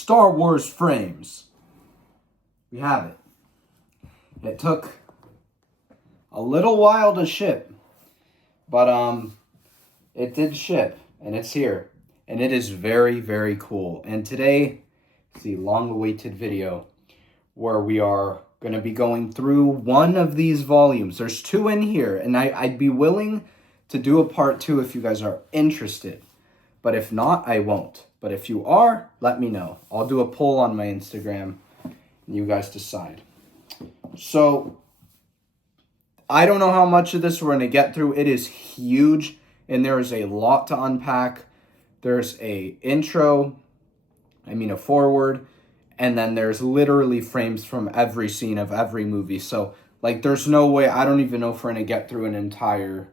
Star Wars frames. We have it. It took a little while to ship, but it did ship, and it's here. And it is very, very cool. And today is the long-awaited video where we are going to be going through one of these volumes. There's two in here, and I'd be willing to do a part 2 if you guys are interested. But if not, I won't. But if you are, let me know. I'll do a poll on my Instagram, and you guys decide. So, I don't know how much of this we're going to get through. It is huge, and there is a lot to unpack. There's a forward, and then there's literally frames from every scene of every movie. So, there's no way, I don't even know if we're going to get through an entire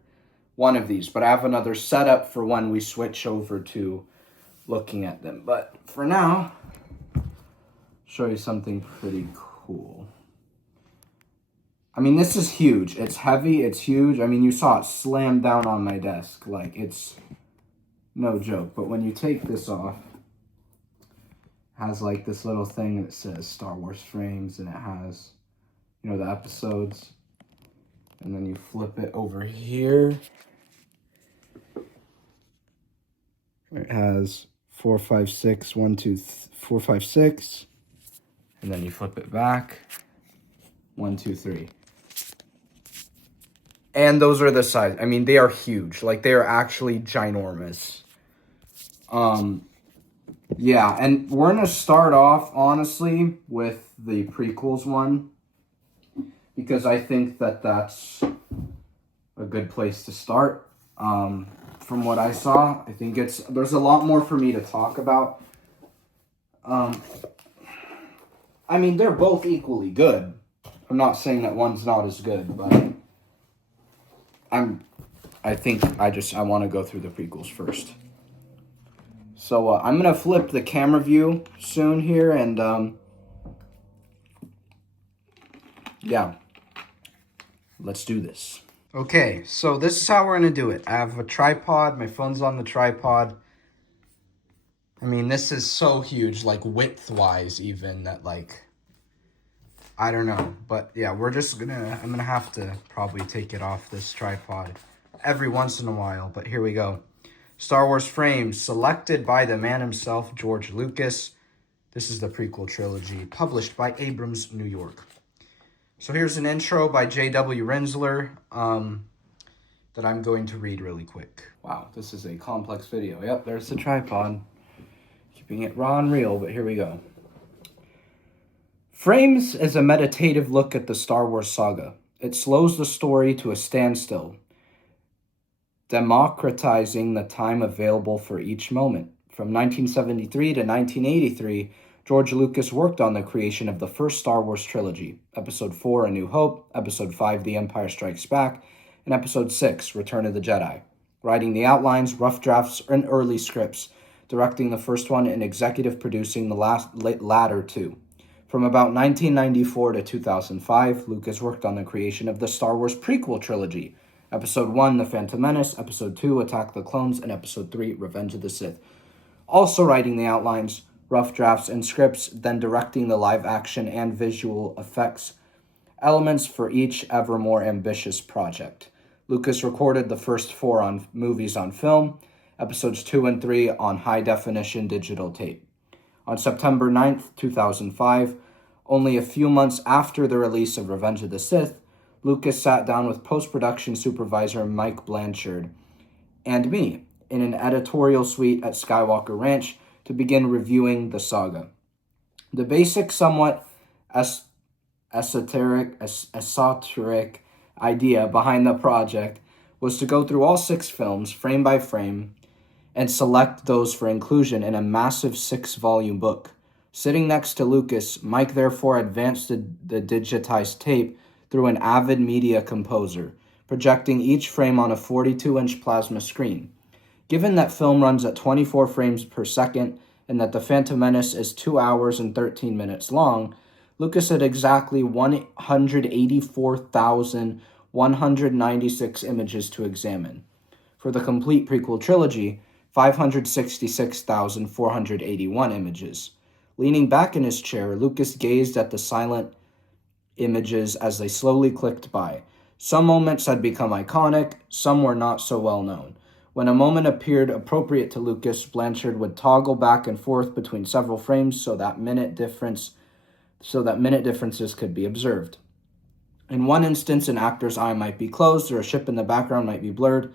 one of these. But I have another setup for when we switch over to looking at them. But for now, I'll show you something pretty cool. This is huge. It's heavy. It's huge. You saw it slam down on my desk. It's no joke. But when you take this off, it has, this little thing that says Star Wars frames. And it has, the episodes. And then you flip it over here. It has 4, 5, 6, 1, 2, 4, 5, 6. And then you flip it back. 1, 2, 3. And those are the size. They are huge. They are actually ginormous. Yeah, and we're going to start off, honestly, with the prequels one. Because I think that that's a good place to start. From what I saw, I think there's a lot more for me to talk about. They're both equally good. I'm not saying that one's not as good, but I want to go through the prequels first. So I'm going to flip the camera view soon here, and yeah, let's do this. Okay, so this is how we're going to do it. I have a tripod. My phone's on the tripod. This is so huge, width-wise even, that, I don't know. But, yeah, I'm going to have to probably take it off this tripod every once in a while. But here we go. Star Wars frames, selected by the man himself, George Lucas. This is the prequel trilogy, published by Abrams, New York. So here's an intro by J.W. Rinsler that I'm going to read really quick. Wow, this is a complex video. Yep, there's the tripod. Keeping it raw and real, but here we go. Frames is a meditative look at the Star Wars saga. It slows the story to a standstill, democratizing the time available for each moment. From 1973 to 1983, George Lucas worked on the creation of the first Star Wars trilogy, Episode 4, A New Hope, Episode 5, The Empire Strikes Back, and Episode 6, Return of the Jedi, writing the outlines, rough drafts, and early scripts, directing the first one, and executive producing the latter two. From about 1994 to 2005, Lucas worked on the creation of the Star Wars prequel trilogy, Episode 1, The Phantom Menace, Episode 2, Attack of the Clones, and Episode 3, Revenge of the Sith. Also writing the outlines, rough drafts, and scripts, then directing the live-action and visual effects elements for each ever more ambitious project. Lucas recorded the first 4 movies on film, Episodes 2 and 3 on high-definition digital tape. On September 9th, 2005, only a few months after the release of Revenge of the Sith, Lucas sat down with post-production supervisor Mike Blanchard and me in an editorial suite at Skywalker Ranch to begin reviewing the saga. The basic, somewhat esoteric idea behind the project was to go through all 6 films, frame by frame, and select those for inclusion in a massive 6-volume book. Sitting next to Lucas, Mike therefore advanced the digitized tape through an Avid Media Composer, projecting each frame on a 42-inch plasma screen. Given that film runs at 24 frames per second and that The Phantom Menace is 2 hours and 13 minutes long, Lucas had exactly 184,196 images to examine. For the complete prequel trilogy, 566,481 images. Leaning back in his chair, Lucas gazed at the silent images as they slowly clicked by. Some moments had become iconic, some were not so well known. When a moment appeared appropriate to Lucas, Blanchard would toggle back and forth between several frames so that minute differences could be observed. In one instance, an actor's eye might be closed or a ship in the background might be blurred.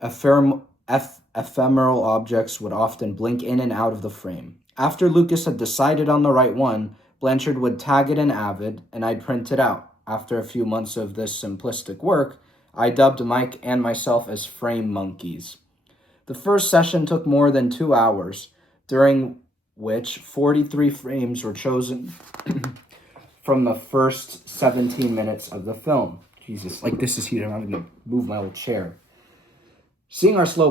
Ephemeral objects would often blink in and out of the frame. After Lucas had decided on the right one, Blanchard would tag it in Avid, and I'd print it out. After a few months of this simplistic work, I dubbed Mike and myself as frame monkeys. The first session took more than 2 hours, during which 43 frames were chosen from the first 17 minutes of the film. Jesus, like this is here. I'm having to move my old chair. Seeing our slow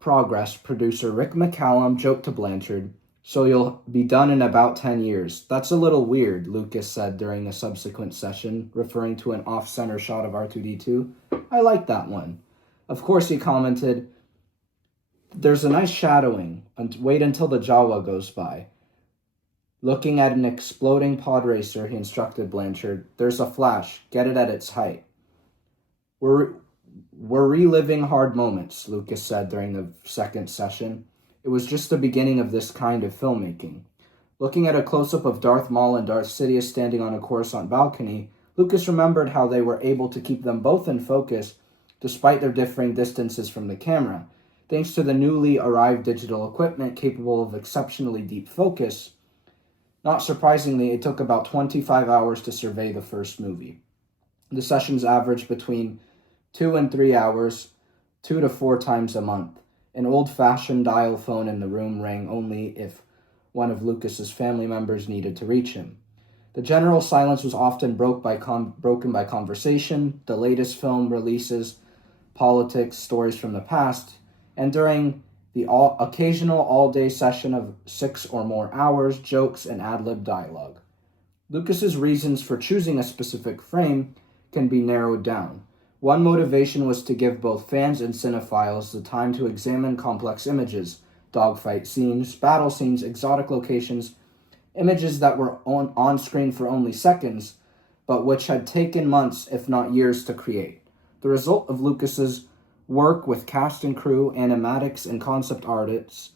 progress, producer Rick McCallum joked to Blanchard, "So you'll be done in about 10 years. That's a little weird," Lucas said during a subsequent session, referring to an off-center shot of R2-D2. "I like that one." Of course, he commented, "There's a nice shadowing. Wait until the Jawa goes by." Looking at an exploding pod racer, he instructed Blanchard, "There's a flash. Get it at its height." We're reliving hard moments," Lucas said during the second session. "It was just the beginning of this kind of filmmaking." Looking at a close-up of Darth Maul and Darth Sidious standing on a Coruscant balcony, Lucas remembered how they were able to keep them both in focus despite their differing distances from the camera. Thanks to the newly arrived digital equipment capable of exceptionally deep focus, not surprisingly, it took about 25 hours to survey the first movie. The sessions averaged between 2 and 3 hours, 2 to 4 times a month. An old-fashioned dial phone in the room rang only if one of Lucas's family members needed to reach him. The general silence was often broken by conversation, the latest film releases, politics, stories from the past, and during the occasional all-day session of 6 or more hours, jokes and ad-lib dialogue. Lucas's reasons for choosing a specific frame can be narrowed down. One motivation was to give both fans and cinephiles the time to examine complex images, dogfight scenes, battle scenes, exotic locations, images that were on screen for only seconds, but which had taken months, if not years, to create. The result of Lucas's work with cast and crew, animatics and concept artists,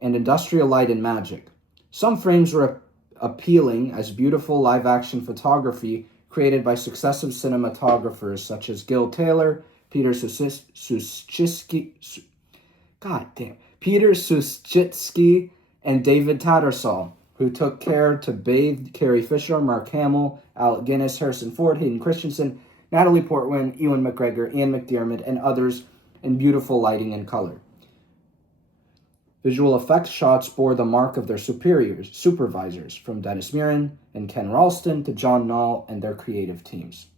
and industrial light and magic. Some frames were appealing as beautiful live-action photography created by successive cinematographers such as Gil Taylor, Peter Suschitsky, and David Tattersall, who took care to bathe Carrie Fisher, Mark Hamill, Alec Guinness, Harrison Ford, Hayden Christensen, Natalie Portman, Ewan McGregor, Ian McDiarmid, and others in beautiful lighting and color. Visual effects shots bore the mark of their supervisors, from Dennis Muren and Ken Ralston to John Knoll and their creative teams.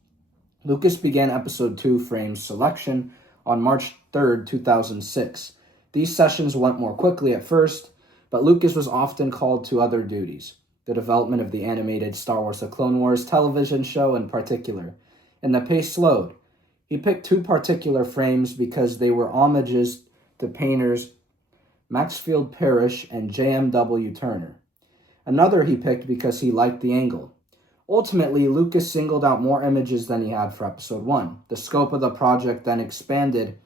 Lucas began Episode 2 frames selection on March 3rd, 2006. These sessions went more quickly at first, but Lucas was often called to other duties, the development of the animated Star Wars The Clone Wars television show in particular, and the pace slowed. He picked 2 particular frames because they were homages to painters Maxfield Parrish and J.M.W. Turner. Another he picked because he liked the angle. Ultimately, Lucas singled out more images than he had for Episode 1. The scope of the project then expanded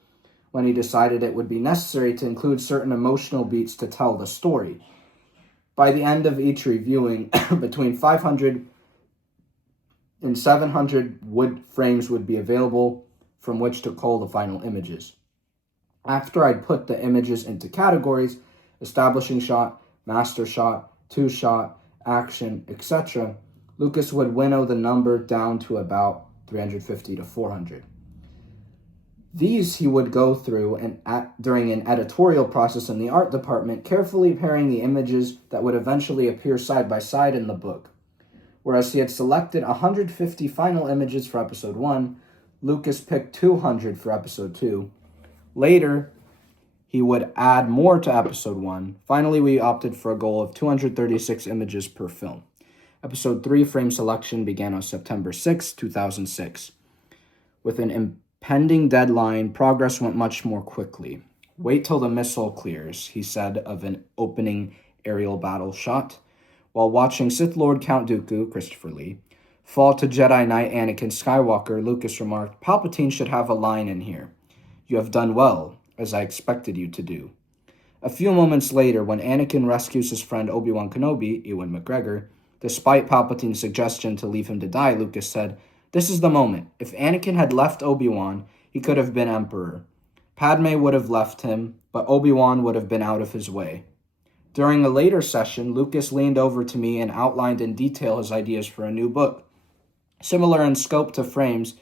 when he decided it would be necessary to include certain emotional beats to tell the story. By the end of each reviewing, between 500 and 700 wood frames would be available from which to cull the final images. After I'd put the images into categories, establishing shot, master shot, 2-shot, action, etc., Lucas would winnow the number down to about 350 to 400. These he would go through during an editorial process in the art department, carefully pairing the images that would eventually appear side by side in the book. Whereas he had selected 150 final images for Episode 1, Lucas picked 200 for Episode 2. Later, he would add more to Episode 1. Finally, we opted for a goal of 236 images per film. Episode 3 frame selection began on September 6, 2006. With an impending deadline, progress went much more quickly. "Wait till the missile clears," he said of an opening aerial battle shot. While watching Sith Lord Count Dooku, Christopher Lee, fall to Jedi Knight Anakin Skywalker, Lucas remarked, Palpatine should have a line in here. You have done well, as I expected you to do. A few moments later, when Anakin rescues his friend Obi-Wan Kenobi, Ewan McGregor, despite Palpatine's suggestion to leave him to die, Lucas said, This is the moment. If Anakin had left Obi-Wan, he could have been Emperor. Padme would have left him, but Obi-Wan would have been out of his way. During a later session, Lucas leaned over to me and outlined in detail his ideas for a new book. Similar in scope to Frames,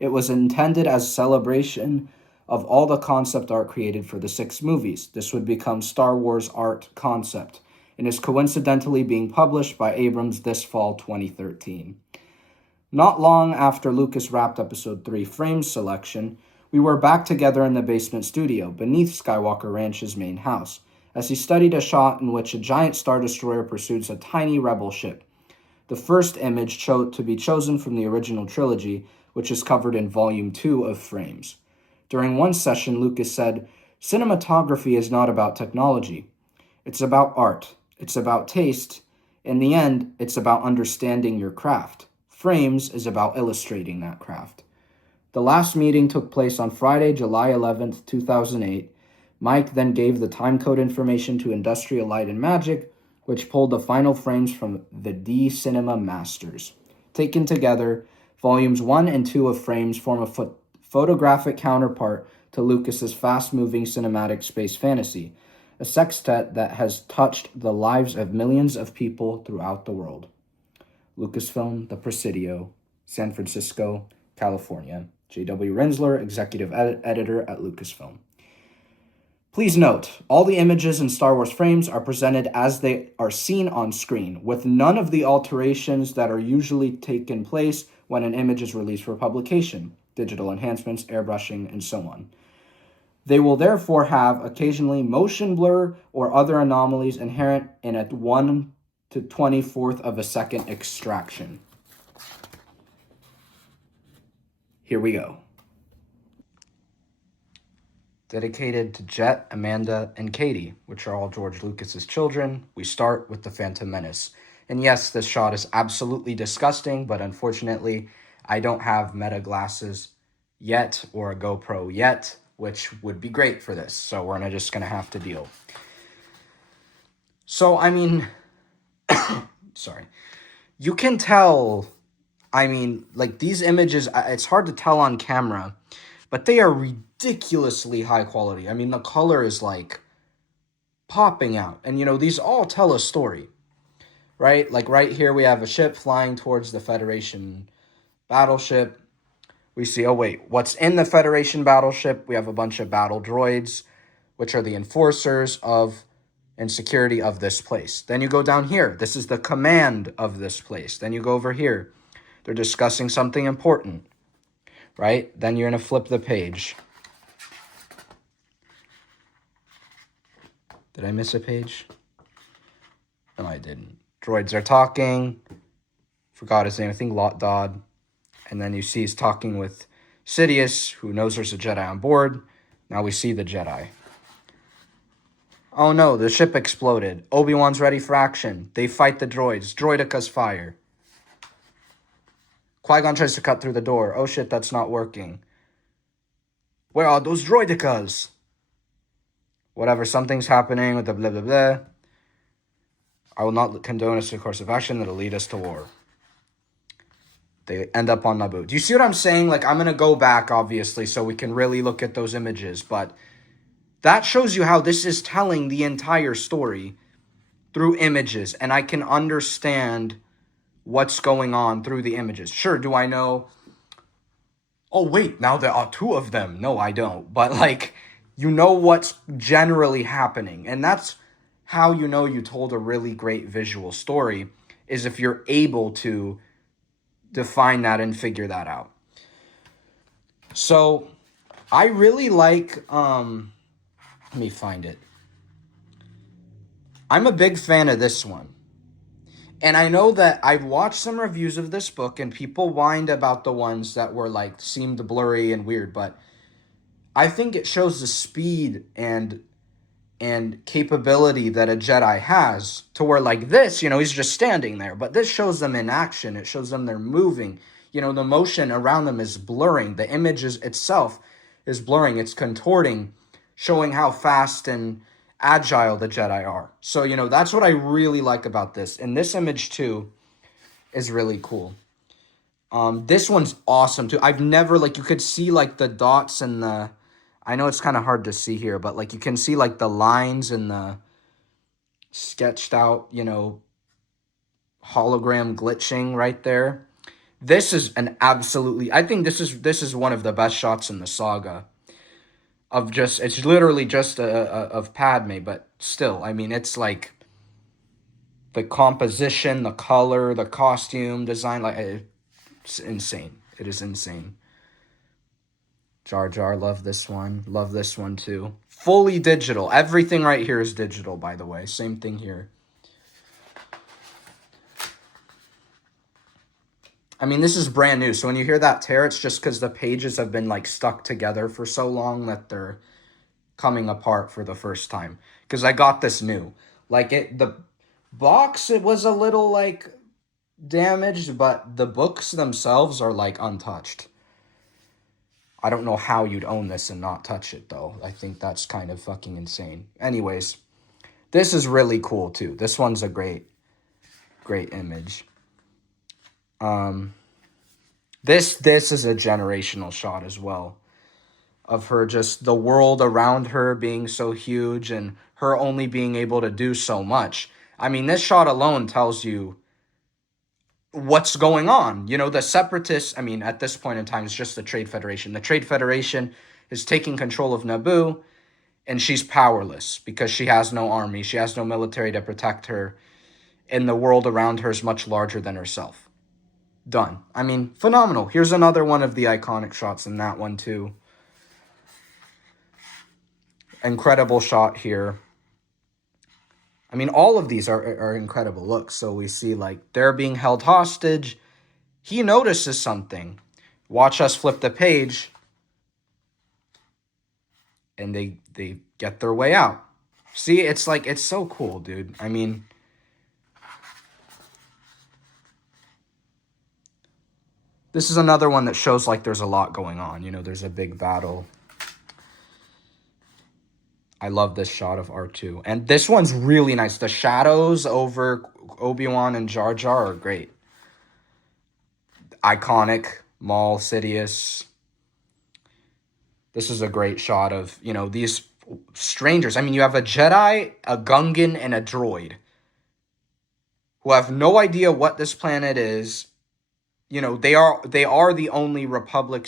it was intended as a celebration of all the concept art created for the 6 movies. This would become Star Wars Art Concept, and is coincidentally being published by Abrams this fall 2013. Not long after Lucas wrapped Episode 3 Frames selection, we were back together in the basement studio, beneath Skywalker Ranch's main house, as he studied a shot in which a giant Star Destroyer pursues a tiny rebel ship. The first image to be chosen from the original trilogy, which is covered in Volume 2 of Frames. During one session, Lucas said, Cinematography is not about technology. It's about art. It's about taste. In the end, it's about understanding your craft. Frames is about illustrating that craft. The last meeting took place on Friday, July 11th, 2008. Mike then gave the timecode information to Industrial Light and Magic, which pulled the final frames from the D Cinema Masters. Taken together, Volumes 1 and 2 of Frames form a photographic counterpart to Lucas's fast-moving cinematic space fantasy, a sextet that has touched the lives of millions of people throughout the world. Lucasfilm, The Presidio, San Francisco, California. J.W. Rensler, Executive Editor at Lucasfilm. Please note, all the images in Star Wars Frames are presented as they are seen on screen, with none of the alterations that are usually taken place when an image is released for publication, digital enhancements, airbrushing, and so on. They will therefore have occasionally motion blur or other anomalies inherent in a 1 to 24th of a second extraction. Here we go. Dedicated to Jet, Amanda, and Katie, which are all George Lucas's children, we start with The Phantom Menace. And yes, this shot is absolutely disgusting, but unfortunately, I don't have Meta glasses yet, or a GoPro yet, which would be great for this, so we're just gonna have to deal. So, sorry. You can tell, like these images, it's hard to tell on camera, but they are ridiculously high quality. The color is like popping out. And these all tell a story, right? Like right here we have a ship flying towards the Federation battleship. We see, what's in the Federation battleship? We have a bunch of battle droids, which are the enforcers of and security of this place. Then you go down here. This is the command of this place. Then you go over here. They're discussing something important, right? Then you're going to flip the page. Did I miss a page? No, I didn't. Droids are talking. Forgot his name. I think Lot Dodd. And then you see he's talking with Sidious, who knows there's a Jedi on board. Now we see the Jedi. Oh no, the ship exploded. Obi-Wan's ready for action. They fight the droids. Droidekas fire. Qui-Gon tries to cut through the door. Oh shit, that's not working. Where are those droidekas? Whatever, something's happening with the blah blah blah. I will not condone a course of action that'll lead us to war. They end up on Naboo. Do you see what I'm saying? Like, I'm going to go back, obviously, so we can really look at those images. But that shows you how this is telling the entire story through images. And I can understand what's going on through the images. Sure, do I know? Oh, wait, now there are 2 of them. No, I don't. But, you know what's generally happening. And that's how you know you told a really great visual story, is if you're able to define that and figure that out. So I really like, let me find it. I'm a big fan of this one. And I know that I've watched some reviews of this book and people whined about the ones that were seemed blurry and weird, but I think it shows the speed and and capability that a Jedi has, to where like this, he's just standing there, but this shows them in action. It shows them they're moving. The motion around them is blurring. The image itself is blurring. It's contorting, showing how fast and agile the Jedi are. So, that's what I really like about this. And this image too is really cool. This one's awesome too. I've never, like, you could see like the dots and I know it's kind of hard to see here, but like you can see like the lines and the sketched out, hologram glitching right there. This is I think this is one of the best shots in the saga it's literally just of Padme, but still, I mean, it's like the composition, the color, the costume design, like it's insane. It is insane. Jar Jar, love this one. Love this one too. Fully digital. Everything right here is digital, by the way. Same thing here. I mean, this is brand new. So when you hear that tear, it's just because the pages have been like stuck together for so long that they're coming apart for the first time. Because I got this new. Like the box, it was a little like damaged, but the books themselves are like untouched. I don't know how you'd own this and not touch it, though. I think that's kind of fucking insane. Anyways, this is really cool, too. This one's a great image. This is a generational shot as well. Of her, just the world around her being so huge and her only being able to do so much. I mean, this shot alone tells you what's going on. The separatists, I mean, at this point in time, it's just the Trade Federation. The Trade Federation is taking control of Naboo, and she's powerless because she has no army. She has no military to protect her, and the world around her is much larger than herself. Done. I mean, phenomenal. Here's another one of the iconic shots in that one, too. Incredible shot here. I mean, all of these are incredible. Look, so we see, like, they're being held hostage. He notices something. Watch us flip the page. And they get their way out. See, it's like, it's so cool, dude. I mean, this is another one that shows, like, there's a lot going on. There's a big battle. I love this shot of R2. And this one's really nice. The shadows over Obi-Wan and Jar Jar are great. Iconic. Maul, Sidious. This is a great shot of, these strangers. I mean, you have a Jedi, a Gungan, and a droid who have no idea what this planet is. They are the only Republic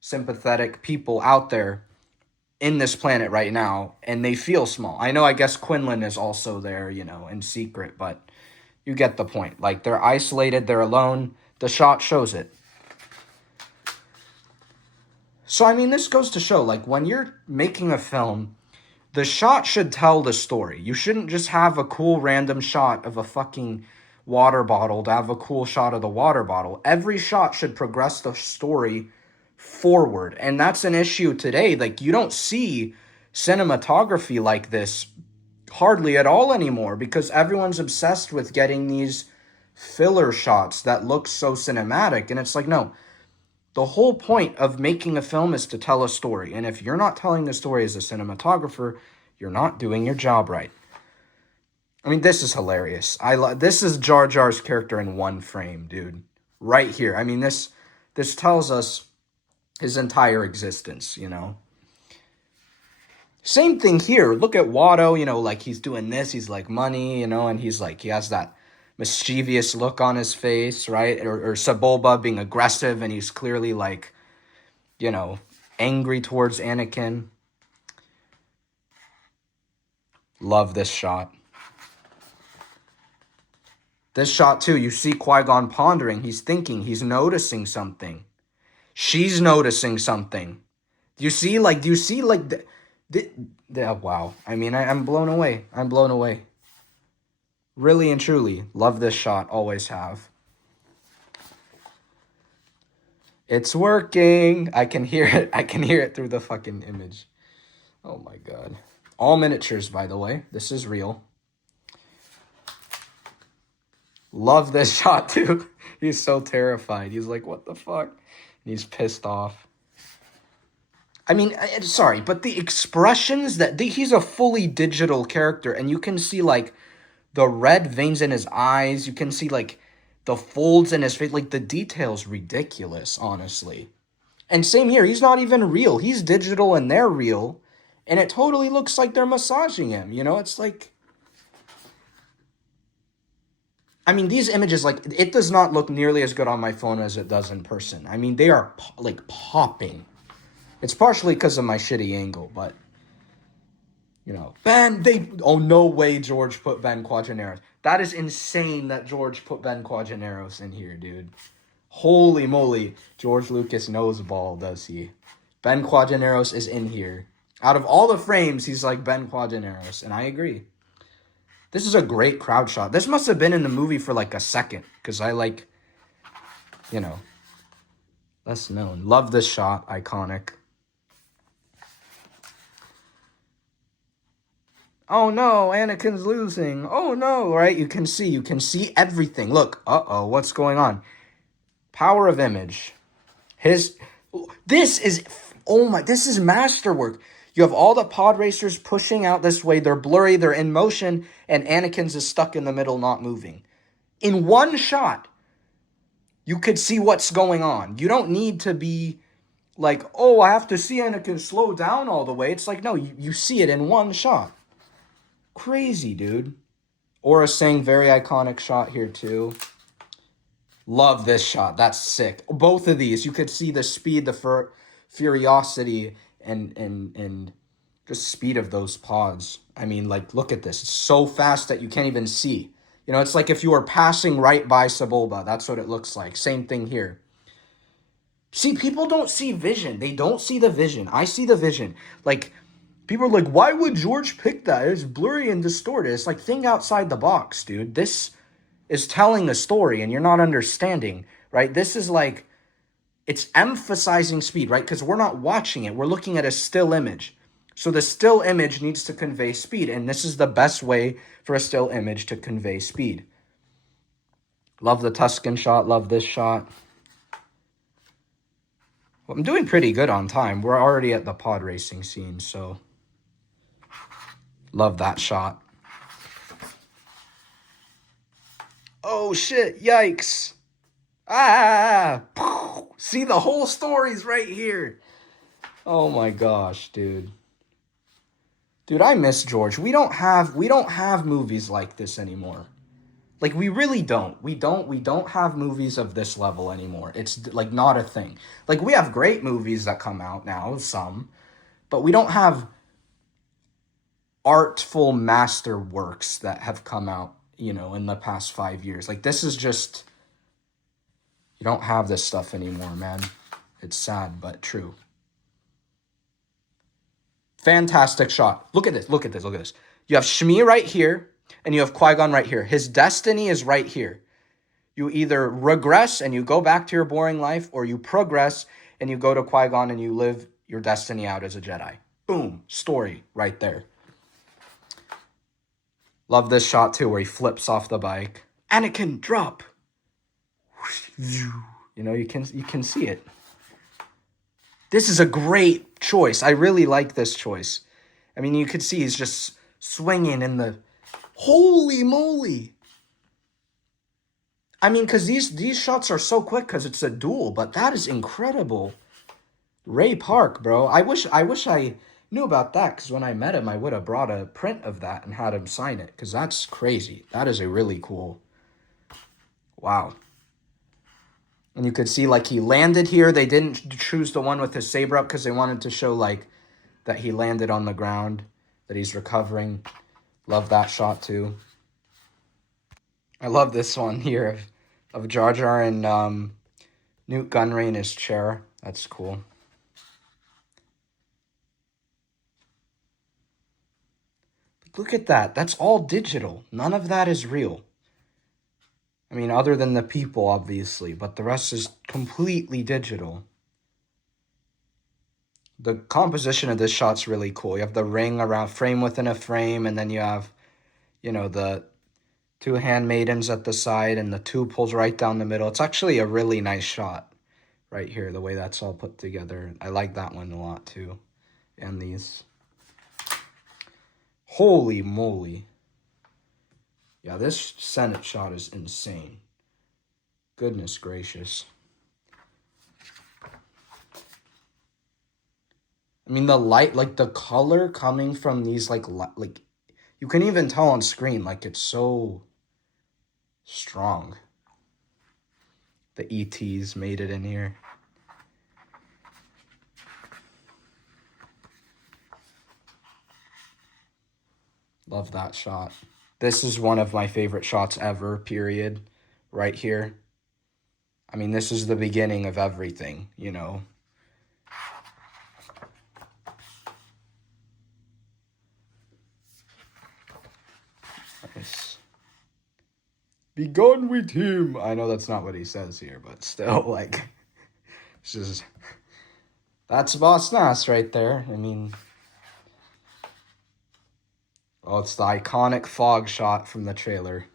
sympathetic people out there in this planet right now, and they feel small. I know, I guess Quinlan is also there, in secret, but you get the point. Like, they're isolated, they're alone. The shot shows it. So, I mean, this goes to show, like, when you're making a film, the shot should tell the story. You shouldn't just have a cool random shot of a fucking water bottle to have a cool shot of the water bottle. Every shot should progress the story forward. And that's an issue today. Like, you don't see cinematography like this hardly at all anymore because everyone's obsessed with getting these filler shots that look so cinematic. And it's like, no, the whole point of making a film is to tell a story. And if you're not telling the story as a cinematographer, you're not doing your job right. I mean, this is hilarious. This is Jar Jar's character in one frame, dude. Right here. I mean, this tells us his entire existence, Same thing here. Look at Watto, like he's doing this. He's like money, and he's like, he has that mischievous look on his face, right? Or Sebulba being aggressive, and he's clearly like, angry towards Anakin. Love this shot. This shot too, you see Qui-Gon pondering. He's thinking, he's noticing something. She's noticing something. Do you see wow. I mean, I'm blown away. I'm blown away. Really and truly, love this shot. Always have. It's working. I can hear it. I can hear it through the fucking image. Oh my god. All miniatures, by the way. This is real. Love this shot, too. He's so terrified. He's like, what the fuck? And he's pissed off. I mean, sorry, but the expressions he's a fully digital character, and you can see, like, the red veins in his eyes. You can see, like, the folds in his face. Like, the detail's ridiculous, honestly. And same here. He's not even real. He's digital and they're real. And it totally looks like they're massaging him. You know, it's like... I mean, these images, like, it does not look nearly as good on my phone as it does in person. I mean, they are, like, popping. It's partially because of my shitty angle, but, you know. Oh, no way George put Ben Quadraneros. That is insane that George put Ben Quadraneros in here, dude. Holy moly. George Lucas knows ball, does he? Ben Quadraneros is in here. Out of all the frames, he's like Ben Quadraneros, and I agree. This is a great crowd shot. This must have been in the movie for like a second, because I like, you know, less known. Love this shot. Iconic. Oh no, Anakin's losing. Oh no, right? You can see everything. Look, what's going on? Power of image. This is masterwork. You have all the pod racers pushing out this way. They're blurry, they're in motion, and Anakin's is stuck in the middle, not moving. In one shot, you could see what's going on. You don't need to be like, oh, I have to see Anakin slow down all the way. It's like, no, you see it in one shot. Crazy, dude. Aura saying very iconic shot here, too. Love this shot. That's sick. Both of these, you could see the speed, the furiosity, and just speed of those pods. I mean, like, look at this. It's so fast that you can't even see. You know, it's like if you were passing right by Sebulba. That's what it looks like. Same thing here. See, people don't see vision. They don't see the vision. I see the vision. Like, people are like, why would George pick that? It's blurry and distorted. It's like, think outside the box, dude. This is telling a story and you're not understanding, right? This is like, it's emphasizing speed, right? Because we're not watching it. We're looking at a still image. So the still image needs to convey speed, and this is the best way for a still image to convey speed. Love the Tusken shot. Love this shot. Well, I'm doing pretty good on time. We're already at the pod racing scene, so love that shot. Oh, shit. Yikes. Ah! See, the whole story's right here. Oh my gosh, dude. Dude, I miss George. We don't have movies like this anymore. Like, we really don't. We don't have movies of this level anymore. It's like not a thing. Like, we have great movies that come out now, some, but we don't have artful masterworks that have come out, you know, in the past 5 years. Like, this is just, you don't have this stuff anymore, man. It's sad, but true. Fantastic shot. Look at this. Look at this. Look at this. You have Shmi right here, and you have Qui-Gon right here. His destiny is right here. You either regress and you go back to your boring life, or you progress and you go to Qui-Gon and you live your destiny out as a Jedi. Boom. Story right there. Love this shot, too, where he flips off the bike. Anakin, drop. You know, you can see it. This is a great choice. I really like this choice. I mean, you could see he's just swinging in the... Holy moly! I mean, because these shots are so quick because it's a duel, but that is incredible. Ray Park, bro. I wish I knew about that, because when I met him, I would have brought a print of that and had him sign it, because that's crazy. That is a really cool... Wow. And you could see, like, he landed here. They didn't choose the one with his saber up because they wanted to show, like, that he landed on the ground, that he's recovering. Love that shot, too. I love this one here of Jar Jar and Newt Gunray in his chair. That's cool. Look at that. That's all digital. None of that is real. I mean, other than the people, obviously, but the rest is completely digital. The composition of this shot's really cool. You have the ring around, frame within a frame, and then you have, the two handmaidens at the side, and the two pulls right down the middle. It's actually a really nice shot right here, the way that's all put together. I like that one a lot too. And these. Holy moly. Yeah, this Senate shot is insane. Goodness gracious. I mean, the light, like the color coming from these, like you can even tell on screen, like it's so strong. The ETs made it in here. Love that shot. This is one of my favorite shots ever, period, right here. I mean, this is the beginning of everything, Nice. Be gone with him. I know that's not what he says here, but still, like, it's just, that's Boss Nass right there. I mean, oh, it's the iconic fog shot from the trailer.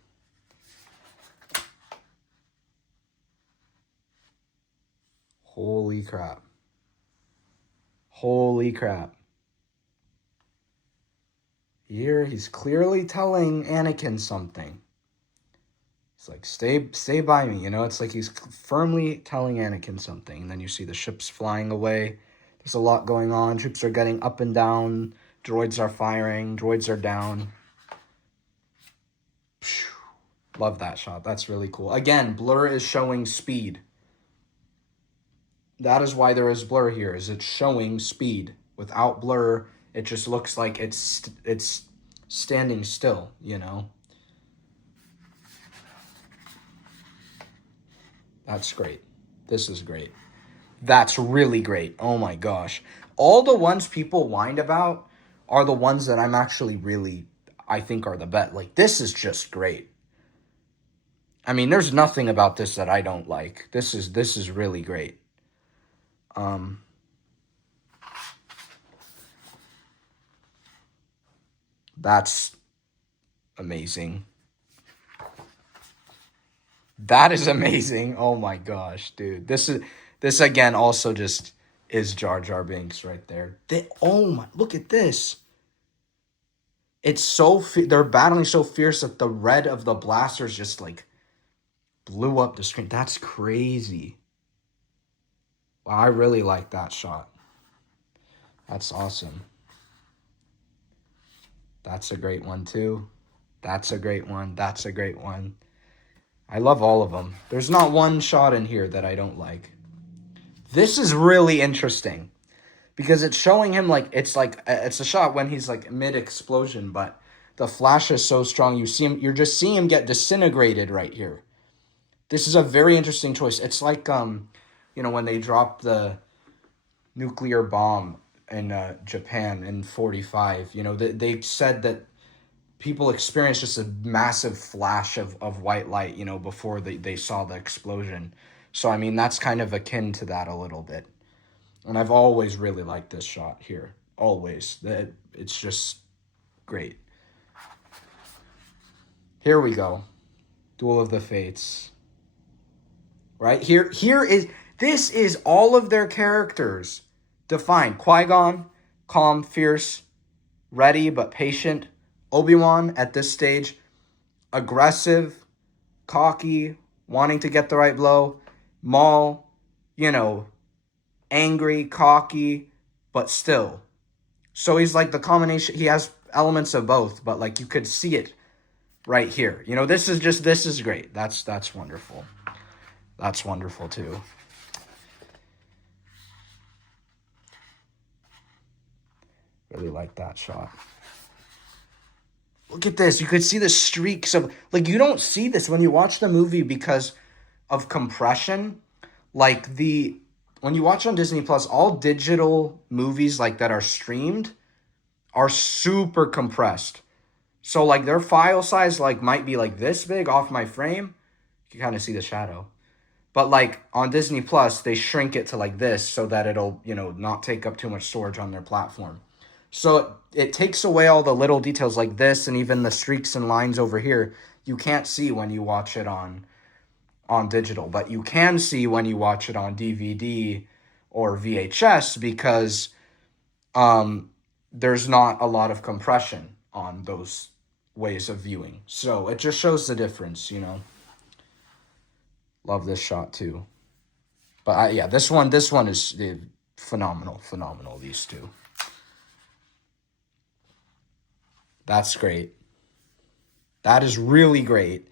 Holy crap. Holy crap. Here, he's clearly telling Anakin something. It's like, stay by me, It's like he's firmly telling Anakin something. And then you see the ships flying away. There's a lot going on. Troops are getting up and down. Droids are firing. Droids are down. Love that shot. That's really cool. Again, blur is showing speed. That is why there is blur here, is it's showing speed. Without blur, it just looks like it's standing still, That's great. This is great. That's really great. Oh my gosh. All the ones people whined about are the ones that I'm actually really, I think are the best. Like, this is just great. I mean, there's nothing about this that I don't like. This is really great. That's amazing. That is amazing. Oh my gosh, dude. This again also just is Jar Jar Binks right there. Oh my, look at this. It's so they're battling so fierce that the red of the blasters just like blew up the screen. That's crazy. Wow, I really like that shot. That's awesome. That's a great one too. That's a great one. That's a great one. I love all of them. There's not one shot in here that I don't like. This is really interesting because it's showing him like it's a shot when he's like mid explosion, but the flash is so strong. You're just seeing him get disintegrated right here. This is a very interesting choice. It's like when they dropped the nuclear bomb in Japan in 45. They said that people experienced just a massive flash of white light, before they saw the explosion. So, I mean, that's kind of akin to that a little bit. And I've always really liked this shot here. Always. It's just great. Here we go. Duel of the Fates. Right? This is all of their characters defined. Qui-Gon, calm, fierce, ready but patient. Obi-Wan, at this stage, aggressive, cocky, wanting to get the right blow. Maul, angry, cocky, but still. So he's like the combination. He has elements of both, but like you could see it right here. This is great. That's wonderful. That's wonderful too. Really like that shot. Look at this. You could see the streaks of, like, you don't see this when you watch the movie because of compression. Like, when you watch on Disney Plus, all digital movies like that are streamed are super compressed. So, like, their file size, like, might be, like, this big off my frame. You can kind of see the shadow. But like on Disney Plus, they shrink it to like this so that it'll, not take up too much storage on their platform. So it takes away all the little details like this and even the streaks and lines over here you can't see when you watch it on digital, but you can see when you watch it on DVD or VHS because there's not a lot of compression on those ways of viewing. So it just shows the difference. Love this shot too. But yeah, this one is phenomenal, these two. That's great. That is really great.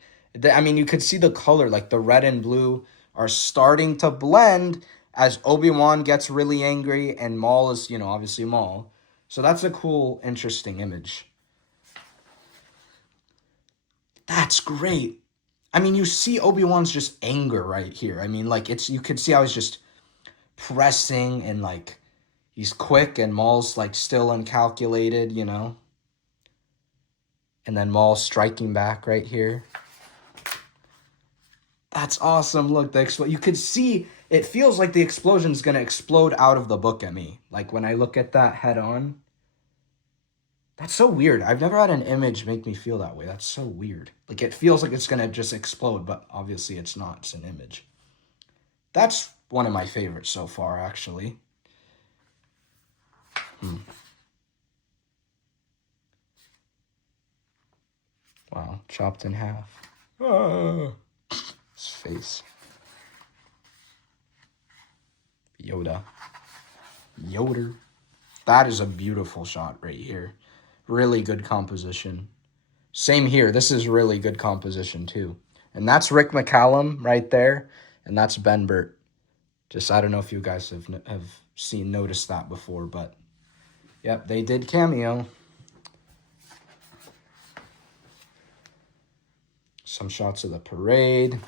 I mean, you could see the color, like the red and blue are starting to blend as Obi-Wan gets really angry and Maul is, obviously Maul. So that's a cool, interesting image. That's great. I mean, you see Obi-Wan's just anger right here. I mean, like you could see how he's just pressing and like he's quick and Maul's like still uncalculated. And then Maul striking back right here. That's awesome. Look, you could see it feels like the explosion's going to explode out of the book at me. Like when I look at that head on. That's so weird. I've never had an image make me feel that way. That's so weird. Like it feels like it's going to just explode, but obviously it's not. It's an image. That's one of my favorites so far, actually. Wow, chopped in half. His face. Yoda. That is a beautiful shot right here. Really good composition. Same here. This is really good composition too. And that's Rick McCallum right there. And that's Ben Burtt. Just, I don't know if you guys have noticed that before, but yep, they did cameo. Some shots of the parade.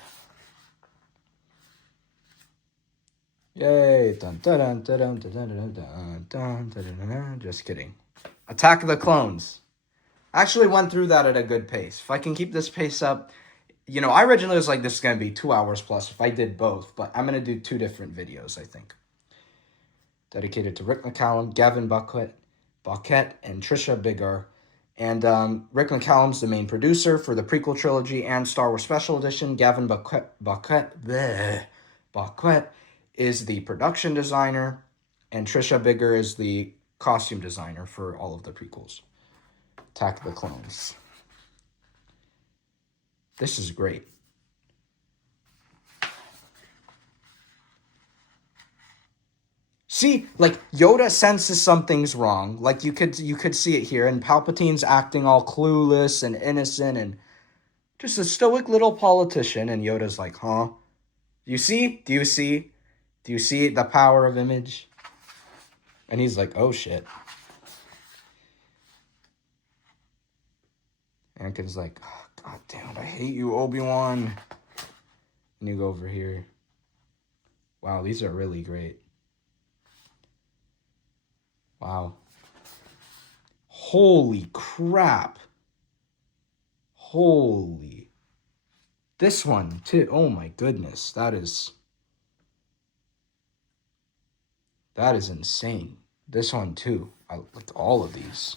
Yay. Dun, dun, dun, dun, dun, dun, dun, dun, dun, dun, dun. Just kidding. Attack of the Clones. I actually went through that at a good pace. If I can keep this pace up, I originally was like, this is going to be 2 hours plus if I did both, but I'm going to do 2 different videos, I think. Dedicated to Rick McCallum, Gavin Buckett, and Trisha Biggar. And Rick McCallum's the main producer for the prequel trilogy and Star Wars Special Edition. Gavin Buckett is the production designer, and Trisha Biggar is the costume designer for all of the prequels. Attack of the Clones. This is great. See, like Yoda senses something's wrong. Like you could see it here, and Palpatine's acting all clueless and innocent and just a stoic little politician, and Yoda's like, huh? Do you see the power of image? And he's like, oh shit. Anakin's like, oh, God damn it, I hate you, Obi-Wan. And you go over here. Wow, these are really great. Wow. Holy crap. Holy. This one, too. Oh, my goodness. That is insane. This one, too. I like all of these.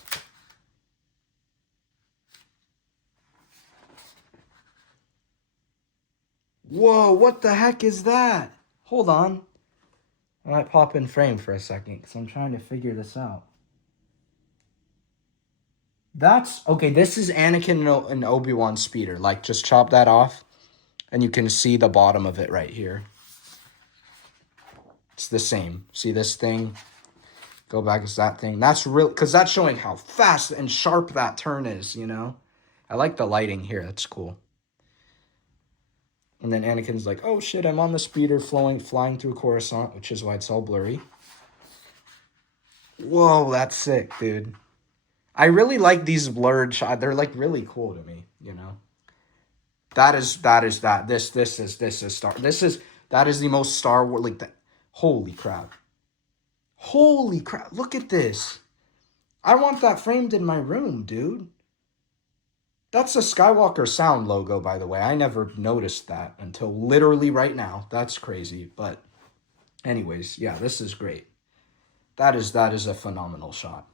Whoa, what the heck is that? Hold on. I might pop in frame for a second because I'm trying to figure this out. Okay, this is Anakin and Obi-Wan speeder. Like, just chop that off, and you can see the bottom of it right here. It's the same. See this thing? Go back, it's that thing. That's real, because that's showing how fast and sharp that turn is, I like the lighting here. That's cool. And then Anakin's like, oh shit, I'm on the speeder flying through Coruscant, which is why it's all blurry. Whoa, that's sick, dude. I really like these blurred shots. They're like really cool to me, That is that. That is the most Star Wars, like that. Holy crap. Holy crap. Look at this. I want that framed in my room, dude. That's a Skywalker Sound logo, by the way. I never noticed that until literally right now. That's crazy. But anyways, yeah, this is great. That is a phenomenal shot.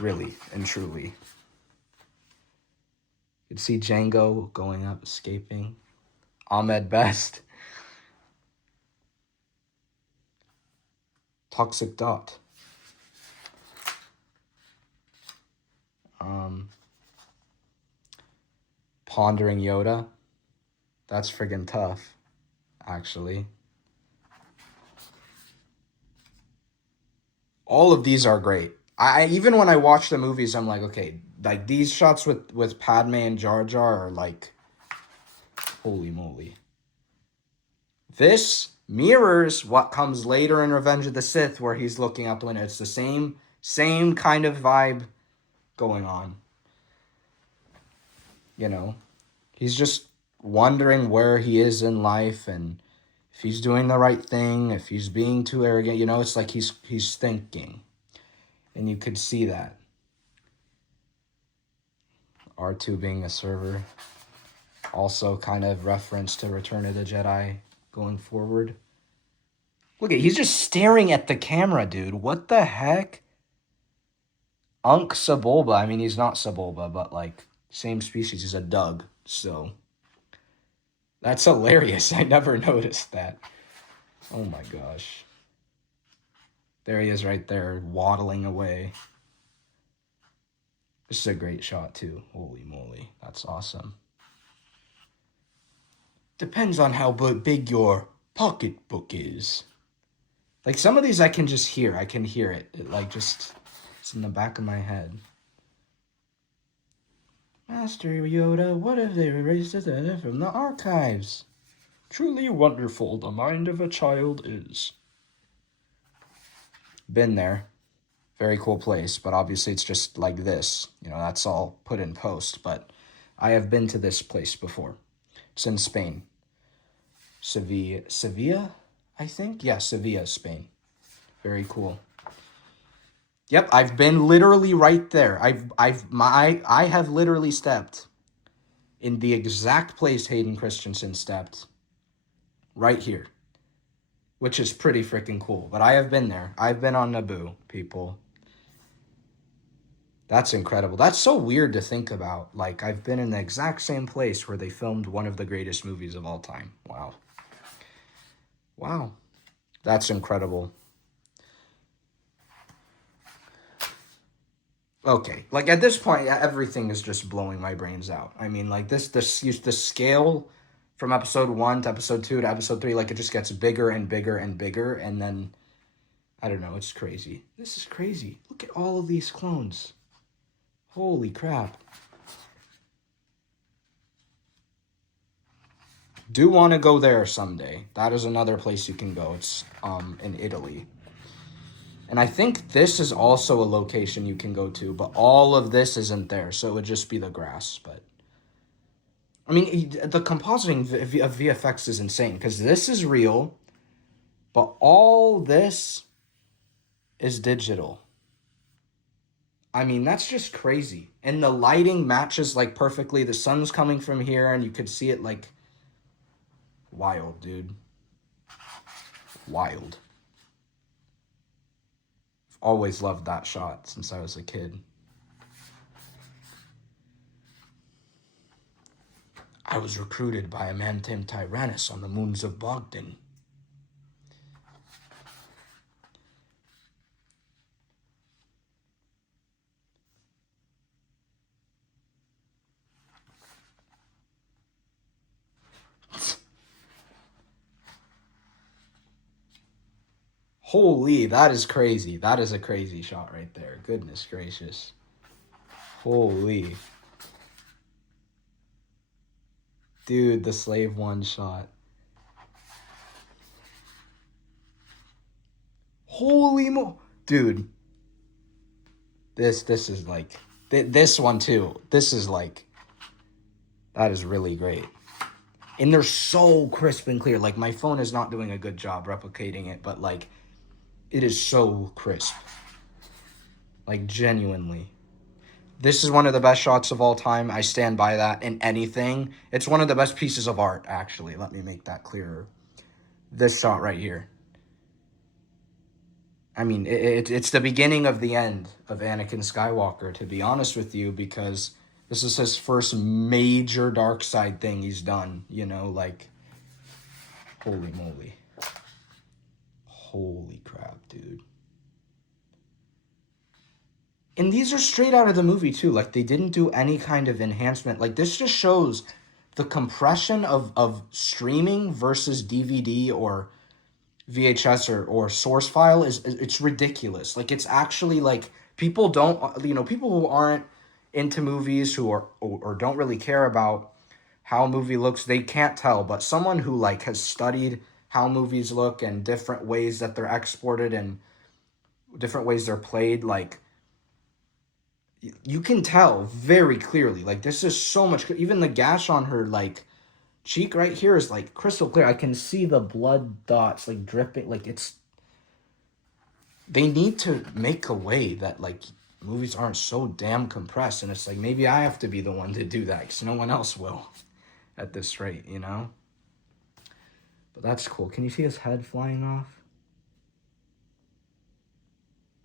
Really and truly. You can see Jango going up, escaping. Ahmed Best. Toxic Dot. Pondering Yoda. That's friggin' tough, actually. All of these are great. I even when I watch the movies, I'm like, okay, like these shots with Padme and Jar Jar are like, holy moly. This mirrors what comes later in Revenge of the Sith, where he's looking up Luna. It's the same kind of vibe going on. You know, he's just wondering where he is in life and if he's doing the right thing, if he's being too arrogant. You know, it's like he's thinking. And you could see that. R2 being a server. Also kind of reference to Return of the Jedi going forward. Look at, he's just staring at the camera, dude. What the heck? Unk Sebulba. I mean, he's not Sebulba, but like, same species. He's a Dug, so. That's hilarious. I never noticed that. Oh my gosh. There he is right there, waddling away. This is a great shot, too. Holy moly. That's awesome. Depends on how big your pocketbook is. Like, some of these I can just hear. I can hear it. It's in the back of my head. Master Yoda, what if they erased it from the archives? Truly wonderful the mind of a child is. Been there. Very cool place, but obviously it's just like this. You know, that's all put in post, but I have been to this place before. It's in Spain. Sevilla, I think? Yeah, Sevilla, Spain. Very cool. Yep, I've been literally right there. I have literally stepped in the exact place Hayden Christensen stepped. Right here. Which is pretty freaking cool. But I have been there. I've been on Naboo, people. That's incredible. That's so weird to think about. Like, I've been in the exact same place where they filmed one of the greatest movies of all time. Wow. Wow. That's incredible. Okay. Like, at this point, everything is just blowing my brains out. I mean, like, the scale from episode 1 to episode 2 to episode 3, like, it just gets bigger and bigger and bigger, and then, I don't know, it's crazy. This is crazy. Look at all of these clones. Holy crap. Do want to go there someday. That is another place you can go. It's in Italy. And I think this is also a location you can go to, but all of this isn't there, so it would just be the grass, but I mean, the compositing of VFX is insane, because this is real, but all this is digital. I mean, that's just crazy. And the lighting matches, like, perfectly. The sun's coming from here, and you could see it, like, wild, dude. Wild. I've always loved that shot since I was a kid. I was recruited by a man named Tyrannus on the moons of Bogdan. Holy, that is crazy. That is a crazy shot right there. Goodness gracious. Holy. Dude, the Slave One shot. Holy dude. This is like, this one too. This is like, that is really great. And they're so crisp and clear. Like, my phone is not doing a good job replicating it, but like, it is so crisp. Like, genuinely. This is one of the best shots of all time. I stand by that in anything. It's one of the best pieces of art, actually. Let me make that clearer. This shot right here. I mean, it's the beginning of the end of Anakin Skywalker, to be honest with you, because this is his first major dark side thing he's done, you know, like, holy moly. Holy crap, dude. And these are straight out of the movie, too. Like, they didn't do any kind of enhancement. Like, this just shows the compression of streaming versus DVD or VHS or source file is it's ridiculous. Like, it's actually, like, people don't, you know, people who aren't into movies, who are or don't really care about how a movie looks, they can't tell. But someone who, like, has studied how movies look and different ways that they're exported and different ways they're played, like, you can tell very clearly. Like, this is so much, even the gash on her, like, cheek right here is, like, crystal clear. I can see the blood dots, like, dripping. Like, it's, they need to make a way that, like, movies aren't so damn compressed. And it's like, maybe I have to be the one to do that, because no one else will at this rate, you know? But that's cool. Can you see his head flying off?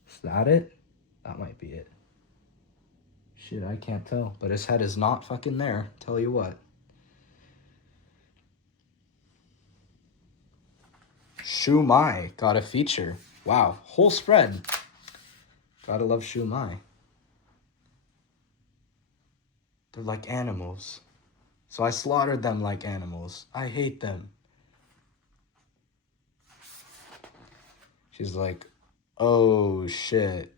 Is that it? That might be it. Shit, I can't tell. But his head is not fucking there. Tell you what. Shu Mai got a feature. Wow. Whole spread. Gotta love Shu Mai. They're like animals. So I slaughtered them like animals. I hate them. She's like, oh shit.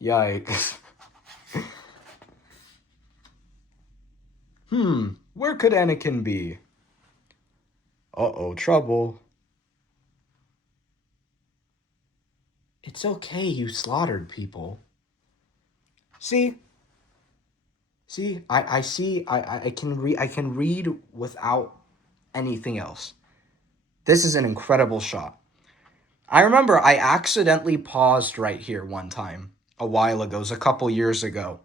Yikes. Where could Anakin be? Uh-oh, trouble. It's okay, you slaughtered people. See, I see, I can read without anything else. This is an incredible shot. I remember I accidentally paused right here one time a while ago, it was a couple years ago.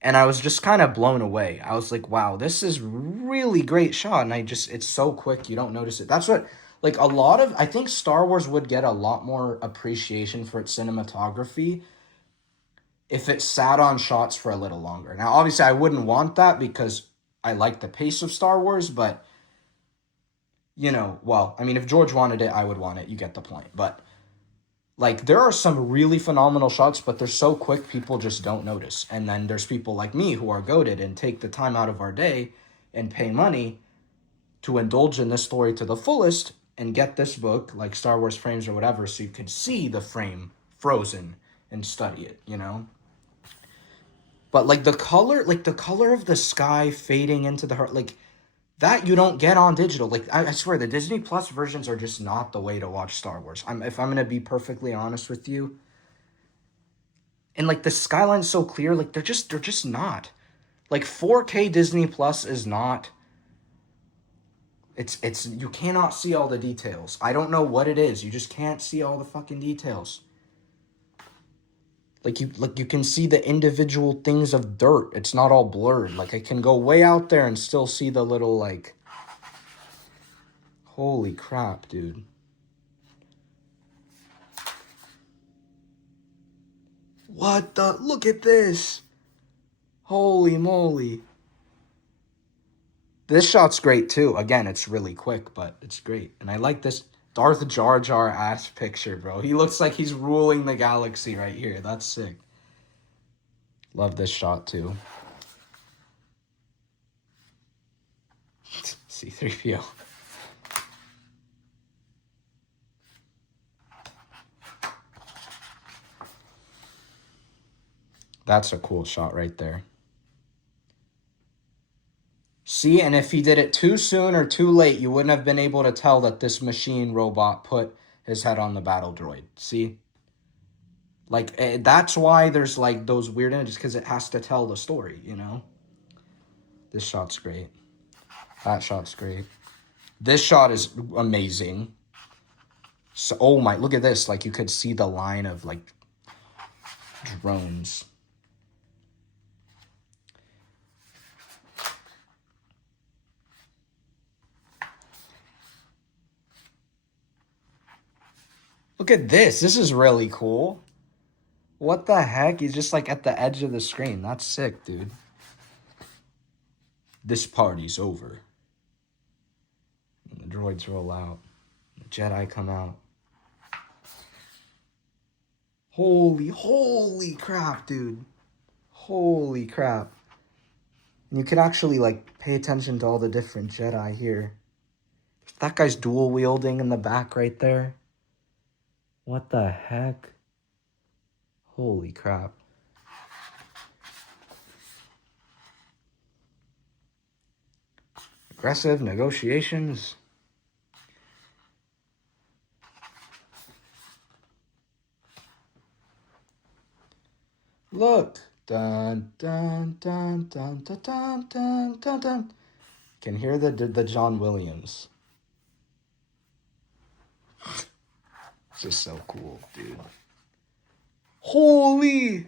And I was just kind of blown away. I was like, wow, this is really great shot. And it's so quick, you don't notice it. That's what, like, I think Star Wars would get a lot more appreciation for its cinematography if it sat on shots for a little longer. Now, obviously, I wouldn't want that because I like the pace of Star Wars, but, you know, well, I mean, if George wanted it, I would want it. You get the point. But, like, there are some really phenomenal shots, but they're so quick, people just don't notice. And then there's people like me who are goated and take the time out of our day and pay money to indulge in this story to the fullest and get this book, like Star Wars Frames or whatever, so you can see the frame frozen and study it, you know? But, like, the color of the sky fading into the heart, like, that you don't get on digital. Like, I swear, the Disney Plus versions are just not the way to watch Star Wars. If I'm going to be perfectly honest with you. And, like, the skyline's so clear, like, they're just not. Like, 4K Disney Plus is not... It's you cannot see all the details. I don't know what it is. You just can't see all the fucking details. Like, you can see the individual things of dirt. It's not all blurred. Like, I can go way out there and still see the little, like... Holy crap, dude. What the... Look at this! Holy moly. This shot's great, too. Again, it's really quick, but it's great. And I like this Darth Jar Jar ass picture, bro. He looks like he's ruling the galaxy right here. That's sick. Love this shot, too. C-3PO. That's a cool shot right there. See, and if he did it too soon or too late, you wouldn't have been able to tell that this machine robot put his head on the battle droid. See? Like, that's why there's, like, those weird images, because it has to tell the story, you know? This shot's great. That shot's great. This shot is amazing. So, oh my, look at this. Like, you could see the line of, like, drones. Look at this. This is really cool. What the heck? He's just like at the edge of the screen. That's sick, dude. This party's over. And the droids roll out. The Jedi come out. Holy crap, dude. Holy crap. And you can actually, like, pay attention to all the different Jedi here. That guy's dual wielding in the back right there. What the heck? Holy crap. Aggressive negotiations. Look. Dun, dun, dun, dun, dun, dun, dun, dun, dun. Can hear the John Williams. It's just so cool, dude. Holy.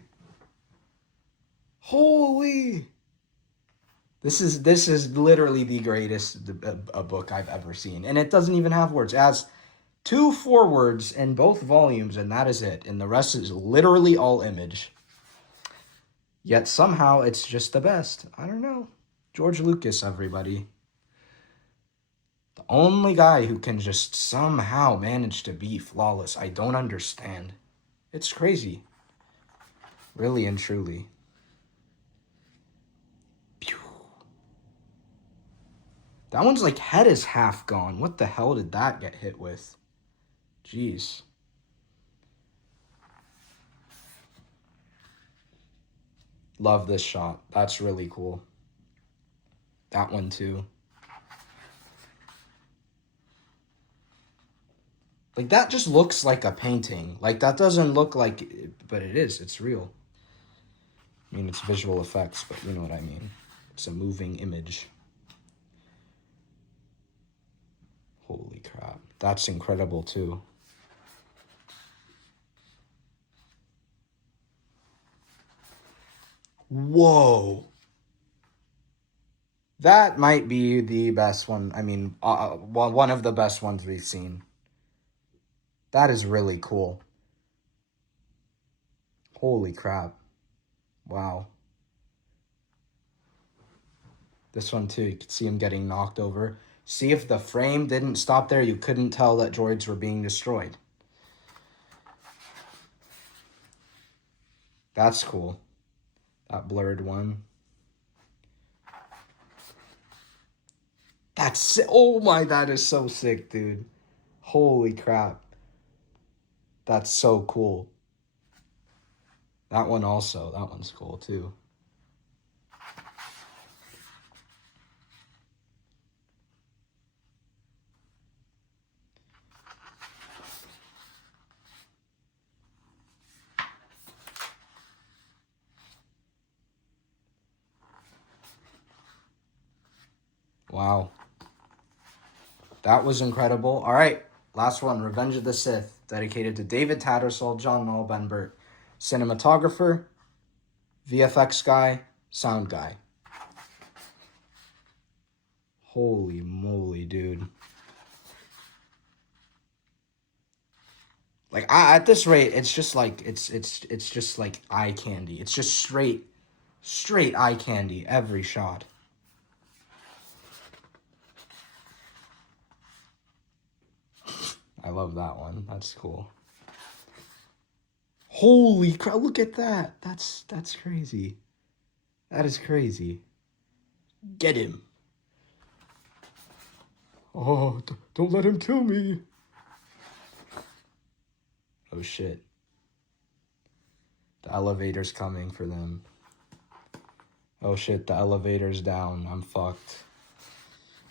This is literally the greatest a book I've ever seen. And it doesn't even have words. It has 2 forewords in both volumes, and that is it. And the rest is literally all image. Yet somehow it's just the best. I don't know. George Lucas, everybody. The only guy who can just somehow manage to be flawless. I don't understand. It's crazy. Really and truly. Pew. That one's like head is half gone. What the hell did that get hit with? Jeez. Love this shot. That's really cool. That one too. Like, that just looks like a painting. Like, that doesn't look like... But it is. It's real. I mean, it's visual effects, but you know what I mean. It's a moving image. Holy crap. That's incredible, too. Whoa. That might be the best one. I mean, one of the best ones we've seen. That is really cool. Holy crap. Wow. This one too, you could see him getting knocked over. See, if the frame didn't stop there, you couldn't tell that droids were being destroyed. That's cool. That blurred one. That's... Oh my, that is so sick, dude. Holy crap. That's so cool. That one also. That one's cool too. Wow. That was incredible. All right. Last one. Revenge of the Sith. Dedicated to David Tattersall, John Nalbenbert. Cinematographer, VFX guy, sound guy. Holy moly, dude. Like, at this rate, it's just like, it's just like eye candy. It's just straight eye candy every shot. I love that one. That's cool. Holy crap, look at that. That's crazy. That is crazy. Get him. Oh, don't let him kill me. Oh, shit. The elevator's coming for them. Oh, shit, the elevator's down. I'm fucked.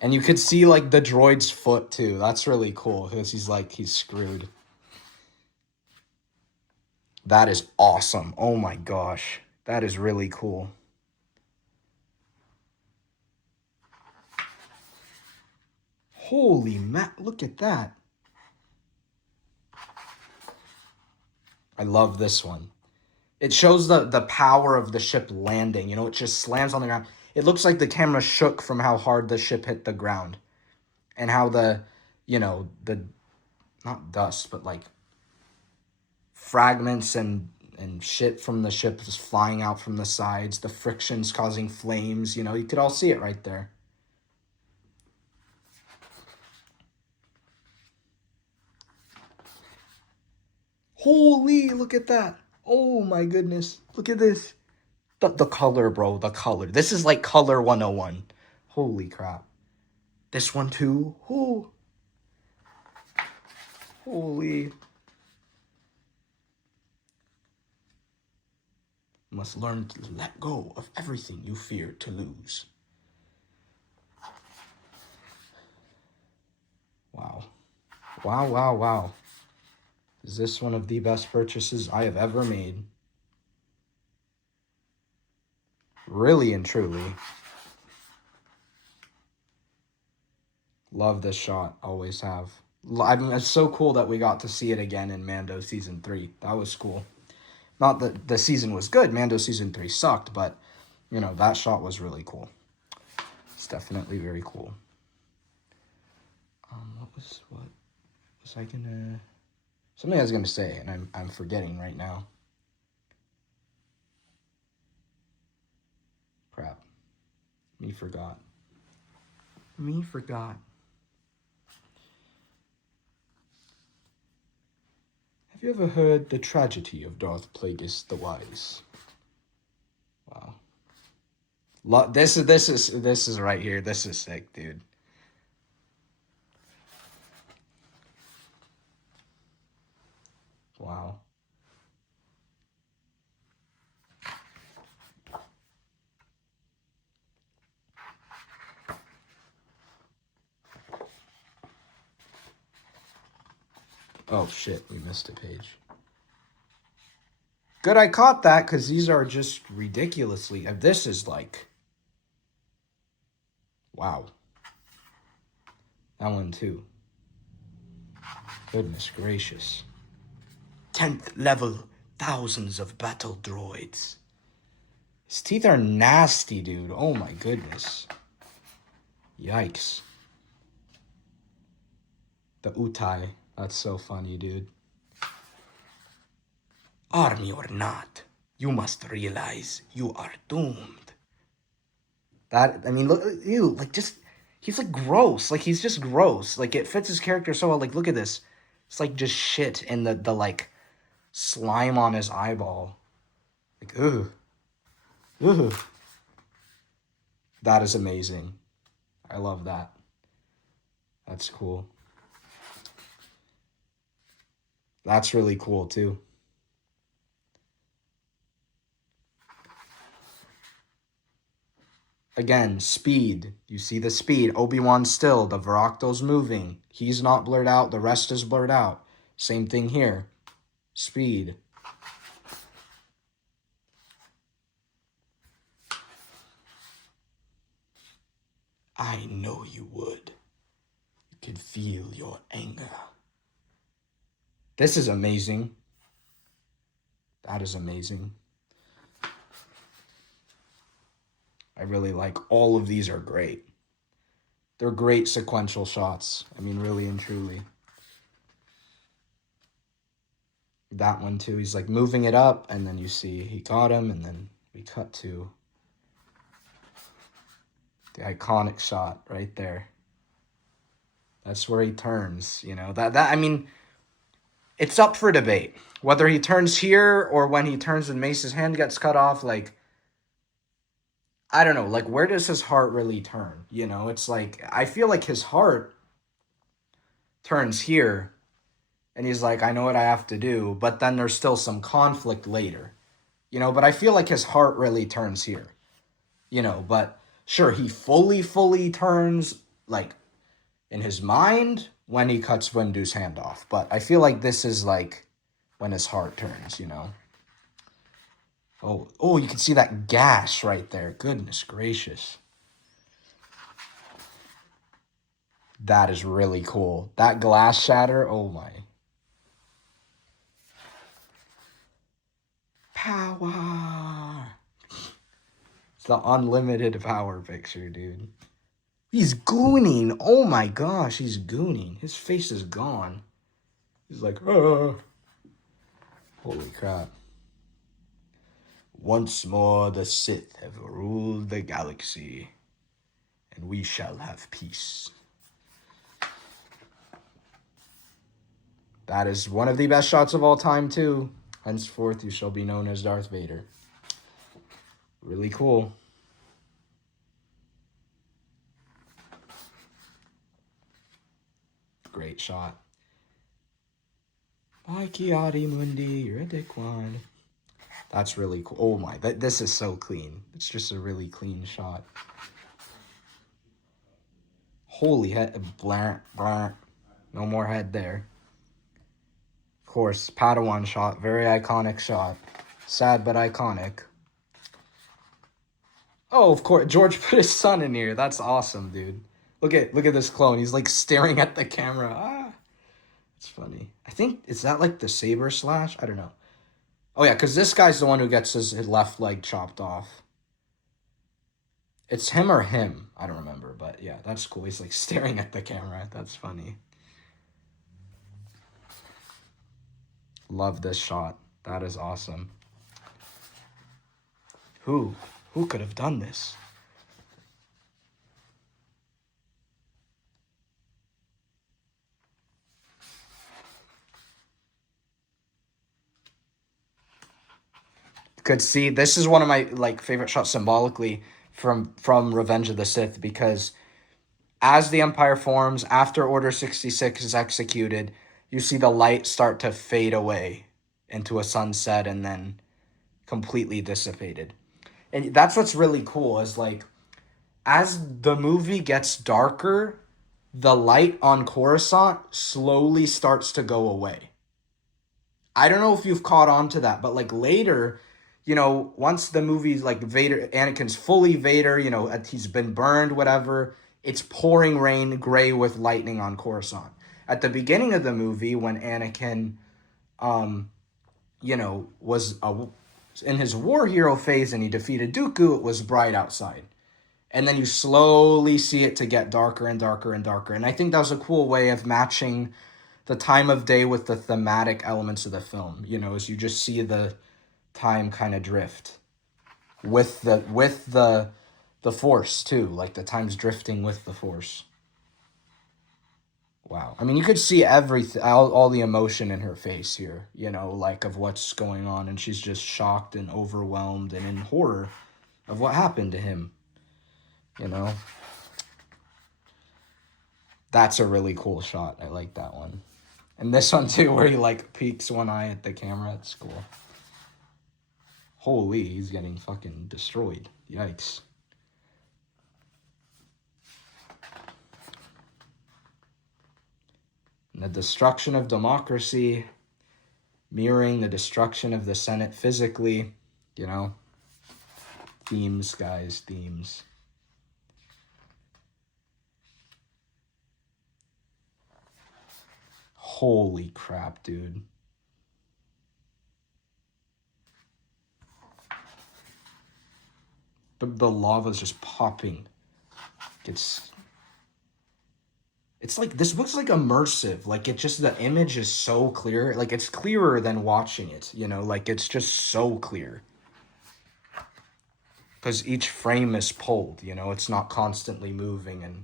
And you could see, like, the droid's foot, too. That's really cool, because he's screwed. That is awesome. Oh, my gosh. That is really cool. Holy look at that. I love this one. It shows the power of the ship landing. You know, it just slams on the ground. It looks like the camera shook from how hard the ship hit the ground. And how the, you know, the, not dust, but like fragments and shit from the ship is flying out from the sides. The friction's causing flames. You know, you could all see it right there. Holy, look at that. Oh my goodness. Look at this. The color, bro. The color. This is like color 101. Holy crap. This one too. Oh. Holy. You must learn to let go of everything you fear to lose. Wow. Wow, wow, wow. Is this one of the best purchases I have ever made? Really and truly. Love this shot. Always have. I mean, it's so cool that we got to see it again in Mando Season 3. That was cool. Not that the season was good. Mando Season 3 sucked, but, you know, that shot was really cool. It's definitely very cool. What was I gonna... Something I was gonna say, and I'm forgetting right now. Crap. Me forgot. Have you ever heard the tragedy of Darth Plagueis the Wise? Wow. This is right here. This is sick, dude. Wow. Oh shit, we missed a page. Good, I caught that, because these are just ridiculously... This is like... Wow. That one too. Goodness gracious. 10th level, thousands of battle droids. His teeth are nasty, dude. Oh my goodness. Yikes. The Utai. That's so funny, dude. Army or not, you must realize you are doomed. That, I mean, look, ew, like, just, he's, like, gross. Like, he's just gross. Like, it fits his character so well. Like, look at this. It's, like, just shit in the like, slime on his eyeball. Like, ugh. Ugh. That is amazing. I love that. That's cool. That's really cool, too. Again, speed. You see the speed. Obi-Wan's still. The Varacto's moving. He's not blurred out. The rest is blurred out. Same thing here. Speed. I know you would. You can feel your anger. This is amazing. That is amazing. I really like all of these are great. They're great sequential shots. I mean, really and truly. That one too. He's like moving it up, and then you see he got him, and then we cut to the iconic shot right there. That's where he turns, you know. That I mean, it's up for debate. Whether he turns here or when he turns and Mace's hand gets cut off, like, I don't know, like, where does his heart really turn? You know, it's like, I feel like his heart turns here, and he's like, I know what I have to do, but then there's still some conflict later, you know, but I feel like his heart really turns here, you know, but sure, he fully turns, like, in his mind when he cuts Windu's hand off, but I feel like this is, like, when his heart turns, you know. Oh, you can see that gash right there. Goodness gracious. That is really cool. That glass shatter, oh my. Power. It's the unlimited power picture, dude. He's gooning. Oh my gosh, he's gooning. His face is gone. He's like, oh. Holy crap. Once more the Sith have ruled the galaxy, and we shall have peace. That is one of the best shots of all time, too. Henceforth, you shall be known as Darth Vader. Really cool. Great shot. Ki-Adi Mundi, you're a dickwad. That's really cool. Oh my, this is so clean. It's just a really clean shot. Holy head, blank, blank. No more head there. Of course, Padawan shot, very iconic shot. Sad but iconic. Oh, of course, George put his son in here. That's awesome, dude. Look at this clone. He's like staring at the camera. Ah, it's funny. I think, is that like the saber slash? I don't know. Oh yeah, because this guy's the one who gets his left leg chopped off. It's him or him. I don't remember, but yeah, that's cool. He's like staring at the camera. That's funny. Love this shot. That is awesome. Who could have done this? Could see, this is one of my like favorite shots symbolically from Revenge of the Sith, because as the Empire forms, after Order 66 is executed, you see the light start to fade away into a sunset and then completely dissipated. And that's what's really cool, is like, as the movie gets darker, the light on Coruscant slowly starts to go away. I don't know if you've caught on to that, but like later, you know, once the movie's like Vader, Anakin's fully Vader, you know, he's been burned, whatever, it's pouring rain, gray with lightning on Coruscant. At the beginning of the movie, when Anakin, you know, was in his war hero phase and he defeated Dooku, it was bright outside. And then you slowly see it to get darker and darker and darker. And I think that was a cool way of matching the time of day with the thematic elements of the film, you know, as you just see the time kind of drift with the Force too, like the time's drifting with the Force. Wow. I mean, you could see everything, all the emotion in her face here, you know, like of what's going on, and she's just shocked and overwhelmed and in horror of what happened to him, you know. That's a really cool shot. I like that one. And this one too, where he like peeks one eye at the camera. It's cool. Holy, he's getting fucking destroyed. Yikes. And the destruction of democracy, mirroring the destruction of the Senate physically, you know. Themes, guys, themes. Holy crap, dude. The lava's just popping. It's like, this looks like immersive. Like, it just, the image is so clear. Like, it's clearer than watching it, you know? Like, it's just so clear. Because each frame is pulled, you know? It's not constantly moving and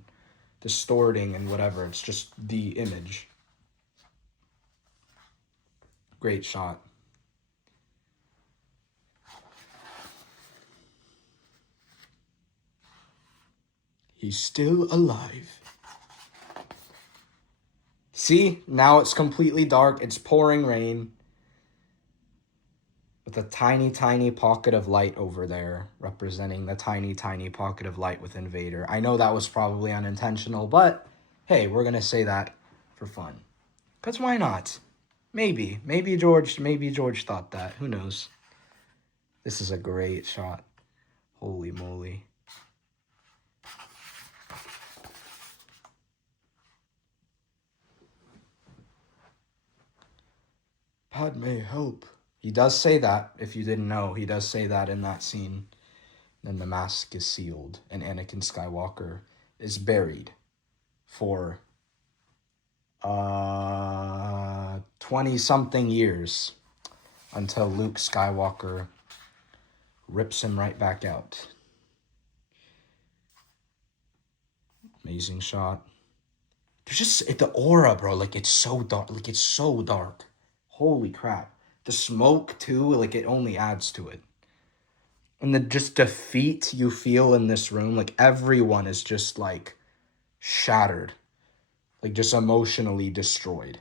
distorting and whatever. It's just the image. Great shot. He's still alive. See? Now it's completely dark. It's pouring rain. With a tiny, tiny pocket of light over there, representing the tiny, tiny pocket of light within Vader. I know that was probably unintentional, but hey, we're going to say that for fun. Because why not? Maybe George thought that. Who knows? This is a great shot. Holy moly. Padme, help. He does say that, if you didn't know. He does say that in that scene. Then the mask is sealed, and Anakin Skywalker is buried for 20-something years until Luke Skywalker rips him right back out. Amazing shot. There's just the aura, bro. Like, it's so dark. Like, it's so dark. Holy crap. The smoke, too, like, it only adds to it. And the just defeat you feel in this room, like, everyone is just, like, shattered. Like, just emotionally destroyed.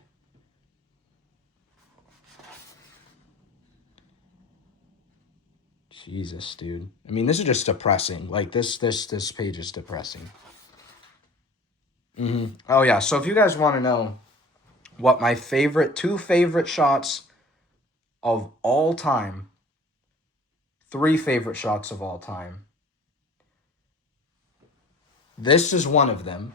Jesus, dude. I mean, this is just depressing. Like, this page is depressing. Oh, yeah. So if you guys want to know what my two favorite shots of all time, 3 favorite shots of all time, this is one of them.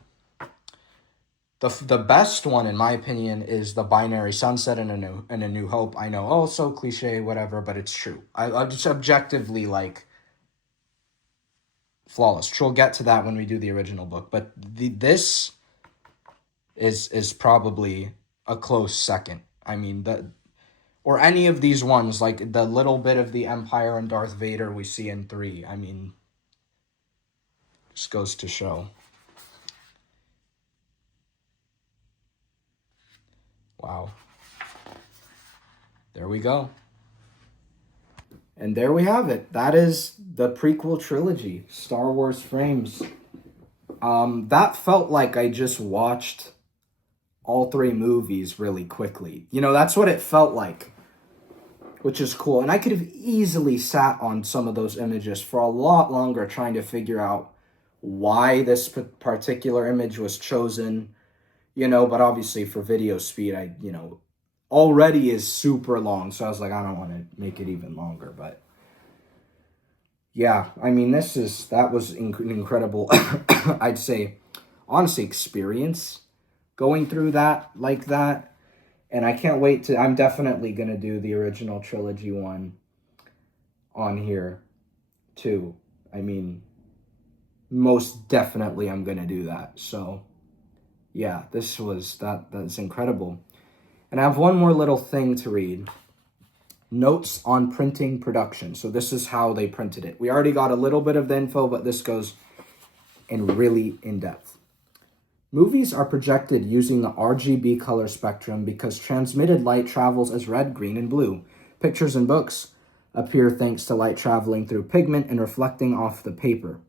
The best one, in my opinion, is the binary sunset in A New Hope. I know, oh, so cliche, whatever, but it's true. I just objectively, like, flawless. We'll get to that when we do the original book, but this is probably a close second. I mean, or any of these ones, like the little bit of the Empire and Darth Vader we see in 3. I mean, just goes to show. Wow. There we go. And there we have it. That is the prequel trilogy, Star Wars Frames. That felt like I just watched all 3 movies really quickly. You know, that's what it felt like, which is cool. And I could have easily sat on some of those images for a lot longer trying to figure out why this particular image was chosen, you know, but obviously for video speed, already is super long. So I was like, I don't want to make it even longer, but yeah, I mean, that was an incredible, I'd say, honestly, experience going through that like that. And I can't wait I'm definitely going to do the original trilogy one on here too. I mean, most definitely I'm going to do that. So yeah, that's incredible. And I have one more little thing to read. Notes on printing production. So this is how they printed it. We already got a little bit of the info, but this goes in really in depth. Movies are projected using the RGB color spectrum because transmitted light travels as red, green, and blue. Pictures and books appear thanks to light traveling through pigment and reflecting off the paper.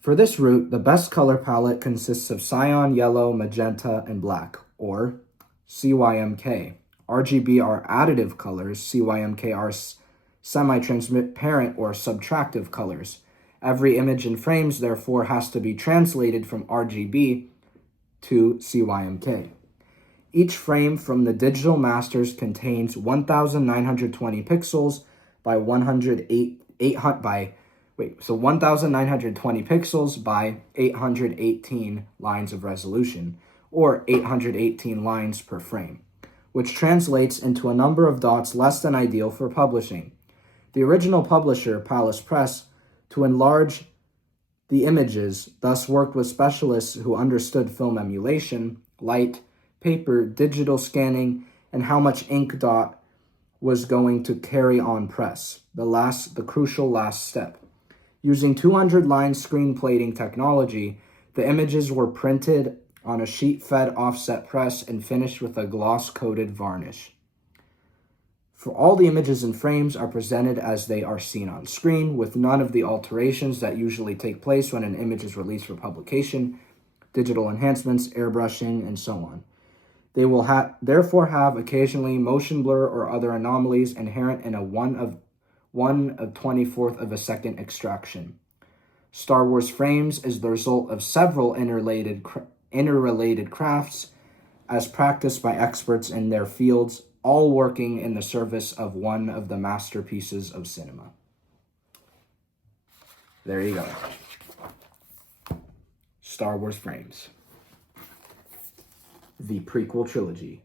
For this route, the best color palette consists of cyan, yellow, magenta, and black, or CYMK. RGB are additive colors, CYMK are semi-transparent or subtractive colors. Every image in frames, therefore, has to be translated from RGB to CYMK. Each frame from the digital masters contains 1,920 pixels by 1,920 pixels by 818 lines of resolution, or 818 lines per frame, which translates into a number of dots less than ideal for publishing. The original publisher, Palace Press, to enlarge the images, thus worked with specialists who understood film emulation, light, paper, digital scanning, and how much ink dot was going to carry on press, the crucial last step. Using 200-line screen plating technology, the images were printed on a sheet-fed offset press and finished with a gloss-coated varnish. For all the images and frames are presented as they are seen on screen, with none of the alterations that usually take place when an image is released for publication, digital enhancements, airbrushing, and so on. They will therefore have occasionally motion blur or other anomalies inherent in a 1/24th of a second extraction. Star Wars Frames is the result of several interrelated crafts as practiced by experts in their fields, all working in the service of one of the masterpieces of cinema. There you go. Star Wars Frames. The prequel trilogy.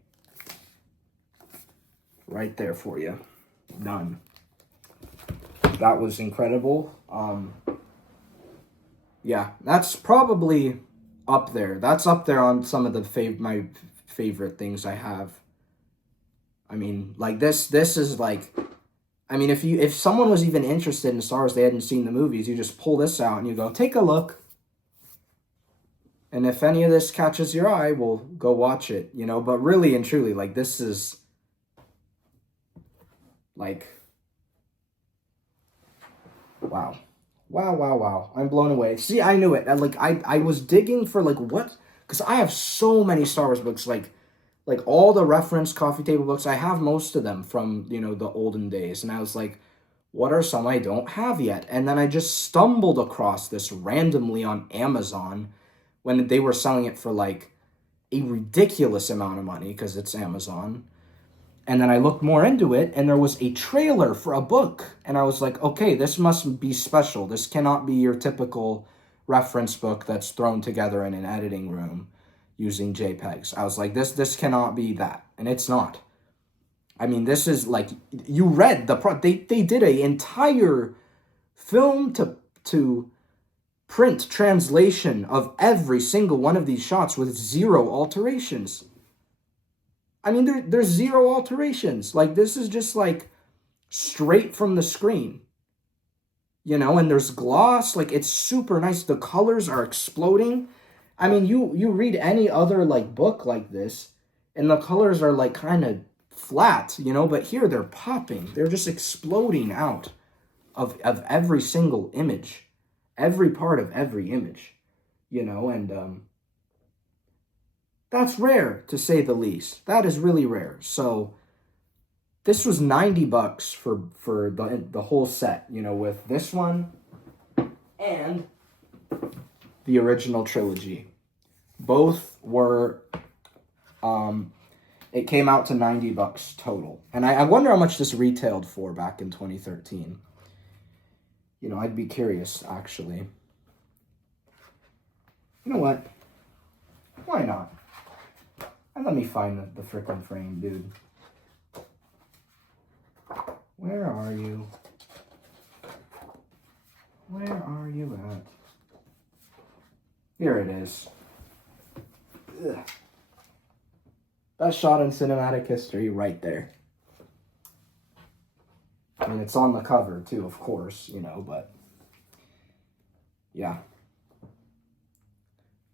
Right there for you. Done. That was incredible. Yeah, that's probably up there. That's up there on some of the my favorite things I have I mean, like this is like, I mean, if someone was even interested in Star Wars, they hadn't seen the movies, you just pull this out and you go, take a look. And if any of this catches your eye, we'll go watch it, you know. But really and truly, like, this is, like, wow. Wow, wow, wow. I'm blown away. See, I knew it. I was digging for, like, what? Because I have so many Star Wars books, like all the reference coffee table books. I have most of them from, you know, the olden days. And I was like, what are some I don't have yet? And then I just stumbled across this randomly on Amazon when they were selling it for like a ridiculous amount of money because it's Amazon. And then I looked more into it and there was a trailer for a book. And I was like, okay, this must be special. This cannot be your typical reference book that's thrown together in an editing room using JPEGs. I was like, this cannot be that. And it's not. I mean, this is like, you read they did a entire film to print translation of every single one of these shots with 0 alterations. I mean, there's 0 alterations. Like, this is just like straight from the screen, you know, and there's gloss. Like, it's super nice. The colors are exploding. I mean, you read any other like book like this and the colors are like kind of flat, you know, but here they're popping. They're just exploding out of every single image, every part of every image, you know, and that's rare to say the least. That is really rare. So this was $90 for the whole set, you know, with this one and the original trilogy. Both were it came out to $90 total. And I wonder how much this retailed for back in 2013. You know, I'd be curious, actually. You know what? Why not? And let me find the frickin' frame, dude. Where are you? Where are you at? Here it is. Ugh. Best shot in cinematic history right there. I mean, it's on the cover too, of course, you know, but yeah.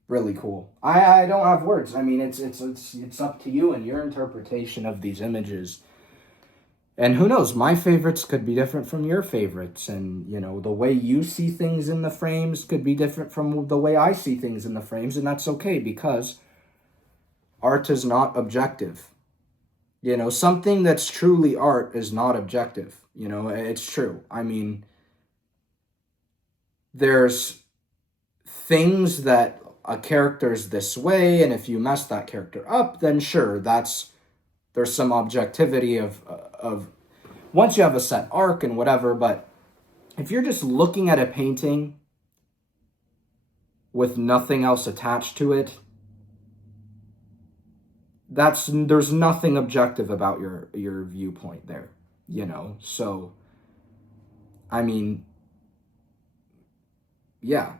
Really cool. I don't have words. I mean, it's up to you and your interpretation of these images. And who knows, my favorites could be different from your favorites. And, you know, the way you see things in the frames could be different from the way I see things in the frames. And that's okay because art is not objective. You know, something that's truly art is not objective. You know, it's true. I mean, there's things that a character's this way, and if you mess that character up, then sure, there's some objectivity of once you have a set arc and whatever, but if you're just looking at a painting with nothing else attached to it, there's nothing objective about your viewpoint there, you know? So, I mean, yeah,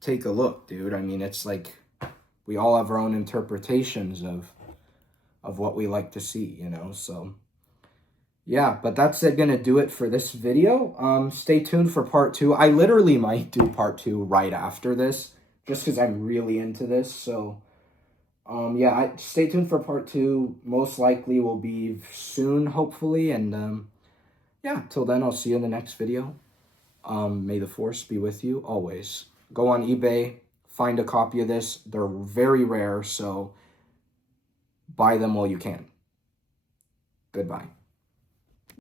take a look, dude. I mean, it's like we all have our own interpretations of what we like to see, you know? So, yeah, but that's gonna do it for this video. Stay tuned for part 2. I literally might do part 2 right after this, just because I'm really into this. So, yeah, stay tuned for part 2. Most likely will be soon, hopefully. And, yeah, till then, I'll see you in the next video. May the Force be with you always. Go on eBay, find a copy of this. They're very rare, so buy them while you can. Goodbye.